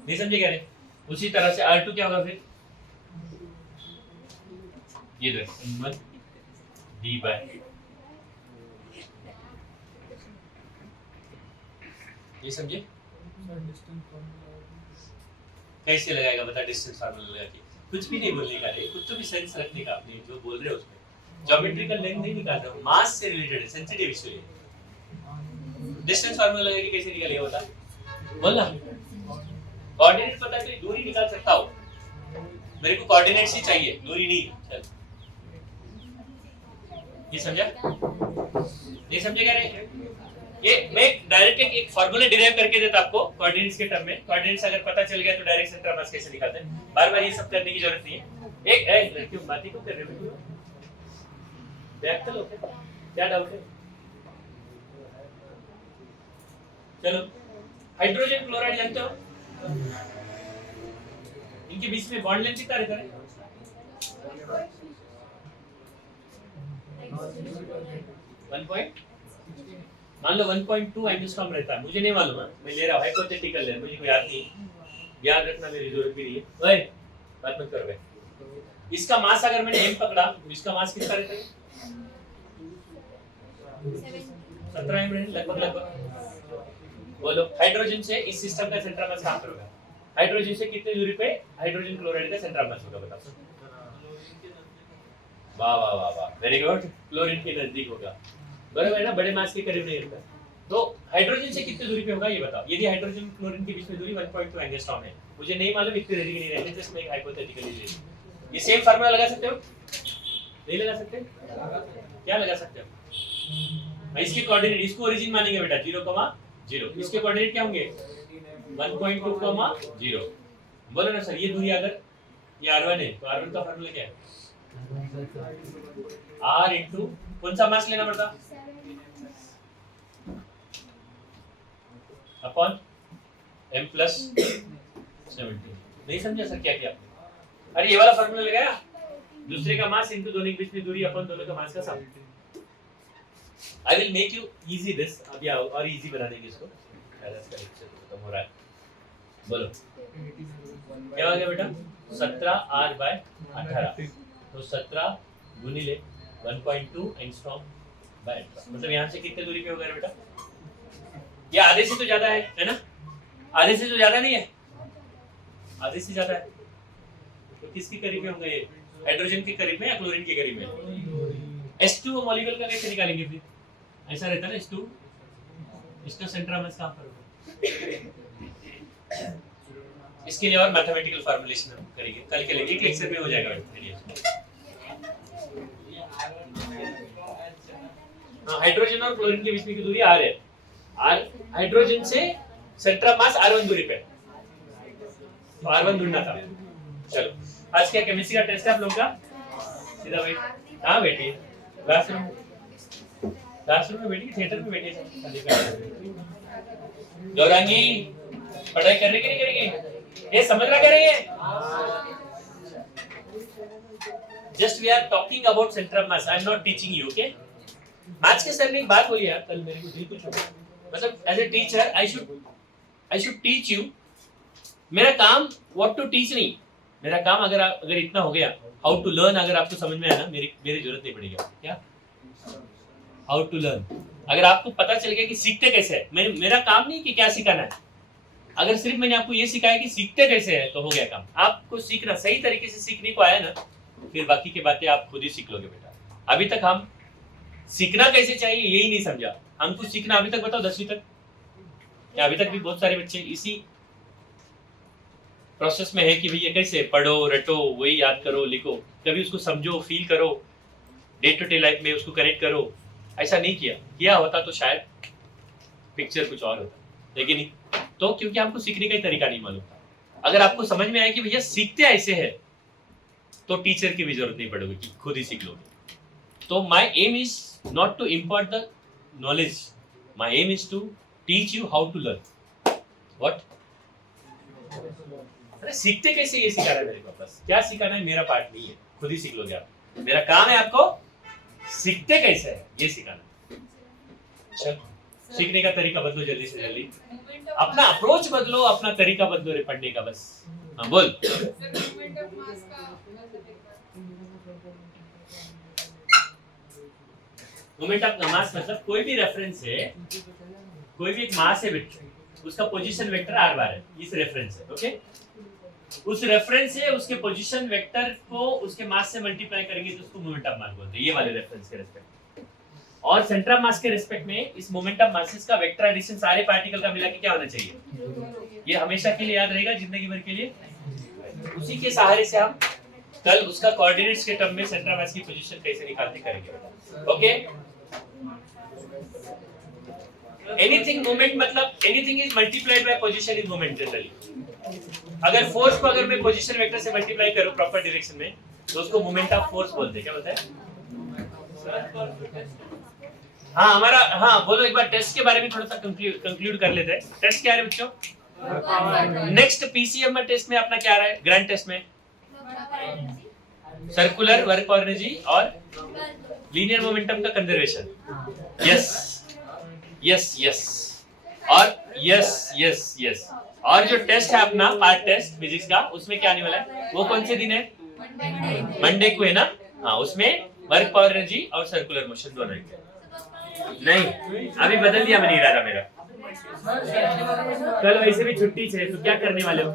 नहीं समझे क्या रे? उसी तरह से R2 क्या होगा फिर? ये देख M1 D बाय, ये समझे? कैसे लगाएगा बता? डिस्टेंस फार्मूला लगा के कुछ भी नहीं बोलने का रे, कुछ तो भी सेंस रखने का, अपने जो बोल रहे हो उसमें ज्योमेट्रिकल लेंथ नहीं निकाल रहा हूं, मास से रिलेटेड है, सेंसिटिव इशू है। डिस्टेंस फार्मूला लगा के कैसे निकालेगा बता? बोल ना। कोऑर्डिनेट पता है तो दूरी निकाल सकता हूं, मेरे को कोऑर्डिनेट्स ही चाहिए, दूरी नहीं। चल ये समझा? नहीं समझेगा रे? ये मैं डायरेक्ट एक फार्मूला डिराइव करके देता आपको कोऑर्डिनेट्स के टर्म में। कोऑर्डिनेट्स अगर पता चल गया तो डायरेक्ट सेंटर ऑफ मास कैसे निकालते हैं, बार बार ये सब करने की जरूरत नहीं है। एक लड़कियों बातें क्यों कर रहे हो? बैक चलो, क्या डाउट है? चलो, हाइड्रोजन क्लोराइड जानते हो? इनके बीच में बॉन्ड लेंथ कितना रहता है? 1. मान लो 1.2 एंगस्ट्रॉम रहता है, मुझे नहीं मालूम है, मैं ले रहा हूँ, हाइपोथेटिकल है, मुझे कोई याद नहीं, याद रखना मेरी जरूरत भी नहीं है। ओए बात मत कर बे। इसका मास अगर मैंने m पकड़ा तो इसका मास कितना रहता है? 17 m लगभग। बोलो हाइड्रोजन से इस सिस्टम का सेंटर मास कहां पर होगा? हाइड्रोजन से कितनी दूरी पे हाइड्रोजन क्लोराइड का सेंटर मास होगा बताओ? वाह वाह वाह वाह, वेरी गुड, क्लोरीन के नजदीक होगा, बराबर है ना, बड़े मास के करीब नहीं रहता। तो हाइड्रोजन से कितनी दूरी पे होगा ये बताओ? यदि हाइड्रोजन क्लोरीन के बीच में दूरी 1.2 एंगस्ट्रॉम है, मुझे नहीं मालूम, इतनी रेडी नहीं रहने, जस्ट मैं एक हाइपोथेटिकली ले, ये सेम फार्मूला लगा सकते हो? नहीं लगा सकते? क्या लगा सकते हो? इसके कोऑर्डिनेट, इसको ओरिजिन मानेंगे बेटा 0,0, इसके कोऑर्डिनेट क्या होंगे? 1.2, 0। बोलो ना सर, ये दूरी अगर ये R1 है तो R1 का फार्मूला क्या है? R इंटू कौन सा मास लेना पड़ता? Upon m plus 17। नहीं समझा सर क्या किया? अरे ये वाला फार्मूला लगाया, दूसरे का मास इंटू दोनों के बीच में दूरी अपॉन दोनों का मास का sum. I will make you easy this, अब या और इजी बना देंगे इसको, बैलेंस का लेक्चर खत्म हो रहा है। बोलो क्या हो गया बेटा? 17r/18, तो 17 गुणिले 1.2 एंगस्ट्रॉम बाय 18, मतलब यहाँ से कितने दूरी पे होगा बेटा? ये आधे से तो ज्यादा है ना? आधे से तो ज्यादा नहीं है, आधे से ज्यादा है, तो किसके करीब में होगा ये? हाइड्रोजन के करीब में या क्लोरीन के करीब में? H2 मॉलिक्यूल का कैसे निकालेंगे फिर? ऐसा रहता है ना H2, इसका सेंटर ऑफ मास कहां पर होगा? इसके लिए और मैथमेटिकल फॉर्मुलेशन हम करेंगे, कल के लिए एक लेक्चर में हो जाएगा हाँ, हाइड्रोजन और क्लोरीन के बीच में की दूरी r है। हाइड्रोजन से सेंटर ऑफ मास r1 दूरी पे, तो R1 ढूंढना था। चलो आज क्या केमिस्ट्री का टेस्ट है आप लोग का? सीधा बैठ, हाँ बैठिए क्लासरूम में बैठिए, थिएटर में बैठिए। गौरांगी पढ़ाई करने की नहीं करेंगे, ये समझ रहा करेंगे। Just we are talking about centre of mass, I am not teaching you, okay. आज के सर ने एक बात बोली यार, कल मेरे को दिल कुछ हुआ, मतलब as a teacher I should teach you. मेरा काम व्हाट टू टीच नहीं, मेरा काम अगर इतना हो गया, हाउ टू लर्न अगर आपको समझ में आया ना, मेरी जरूरत नहीं पड़ेगी। क्या हाउ टू लर्न, अगर आपको पता चल गया कि सीखते कैसे है, मेरा काम नहीं कि क्या सिखाना है, अगर सिर्फ मैंने आपको ये सिखाया कि सीखते कैसे है तो हो गया काम। आपको सीखना सही तरीके से सीखने को आया ना, फिर बाकी की बातें आप खुद ही सीख लोगे बेटा। अभी तक हम सीखना कैसे चाहिए यही नहीं समझा। हमको सीखना अभी तक बताओ 10वीं तक, या अभी तक भी बहुत सारे बच्चे इसी प्रोसेस में है कि भैया कैसे पढ़ो रटो वही याद करो लिखो, कभी उसको समझो फील करो, डे टू डे लाइफ में उसको कनेक्ट करो। ऐसा नहीं किया होता तो शायद पिक्चर कुछ और होता, लेकिन नहीं तो, क्योंकि हमको सीखने का ही तरीका नहीं मालूम था। अगर आपको समझ में आया कि भैया सीखते ऐसे है तो टीचर की भी जरूरत नहीं पड़ेगी, कि खुद ही सीख लोगे। तो my aim is not to impart the knowledge, my aim is to teach you how to learn. What, अरे सीखते कैसे ये सिखाना है मेरे को, बस क्या सिखाना है मेरा पार्ट नहीं है, खुद ही सीख लोगे आप। मेरा काम है आपको सीखते कैसे है ये सिखाना। चलो सीखने का तरीका बदलो जल्दी से जल्दी, अपना अप्रोच बदलो, अपना तरीका बदलो रे पढ़ने का बस। हाँ बोल। मोमेंट ऑफ मास मतलब कोई भी रेफरेंस है, कोई भी एक मास है बेटा, उसका पोजीशन वेक्टर r बार है, इस रेफरेंस है, ओके। उस रेफरेंस से उसके पोजीशन वेक्टर को उसके मास से मल्टीप्लाई करेंगे तो उसको मोमेंट ऑफ मास बोलते हैं, ये वाले रेफरेंस के रिस्पेक्ट। और सेंटर ऑफ मास के रिस्पेक्ट में इस मोमेंट ऑफ मासेस का वेक्टर एडिशन सारे पार्टिकल का मिला के क्या होना चाहिए, ये हमेशा के लिए याद रहेगा, जिंदगी भर के लिए। उसी के सहारे से हम कल उसका कोऑर्डिनेट्स के टर्म में सेंटर ऑफ मास की पोजीशन कैसे निकालते करेंगे, ओके। एनीथिंग मोमेंट मतलब anything is multiplied by position is moment generally. अगर फोर्स को अगर मैं पोजीशन वेक्टर से मल्टीप्लाई करूं प्रॉपर डायरेक्शन में तो उसको मोमेंट ऑफ फोर्स बोलते हैं। क्या बोलते हैं? हाँ हमारा, हाँ बोलो एक बार टेस्ट के बारे में थोड़ा सा कंक्लूड कर लेते हैं। टेस्ट क्या है बच्चों? नेक्स्ट पीसीएम में टेस्ट में अपना क्या रहा है? ग्रैंड टेस्ट में सर्कुलर वर्क और एनर्जी और लीनियर मोमेंटम का कंजर्वेशन। यस यस यस और यस और जो टेस्ट है अपना पार्ट टेस्ट फिजिक्स का, उसमें क्या आने वाला है? वो कौन से दिन है? मंडे को है ना। हाँ उसमें वर्क पावर एनर्जी और सर्कुलर मोशन दोनों है। नहीं अभी बदल दिया मैंने इरादा मेरा। कल वैसे भी छुट्टी है तो क्या करने वाले हो?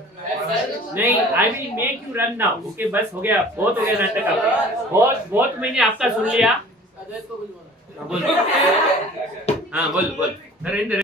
नहीं आई will make you run now, okay. बस हो गया, बहुत हो गया नाटक आपका, बहुत मैंने आपका सुन लिया। बोल हाँ बोल नरेंद्र।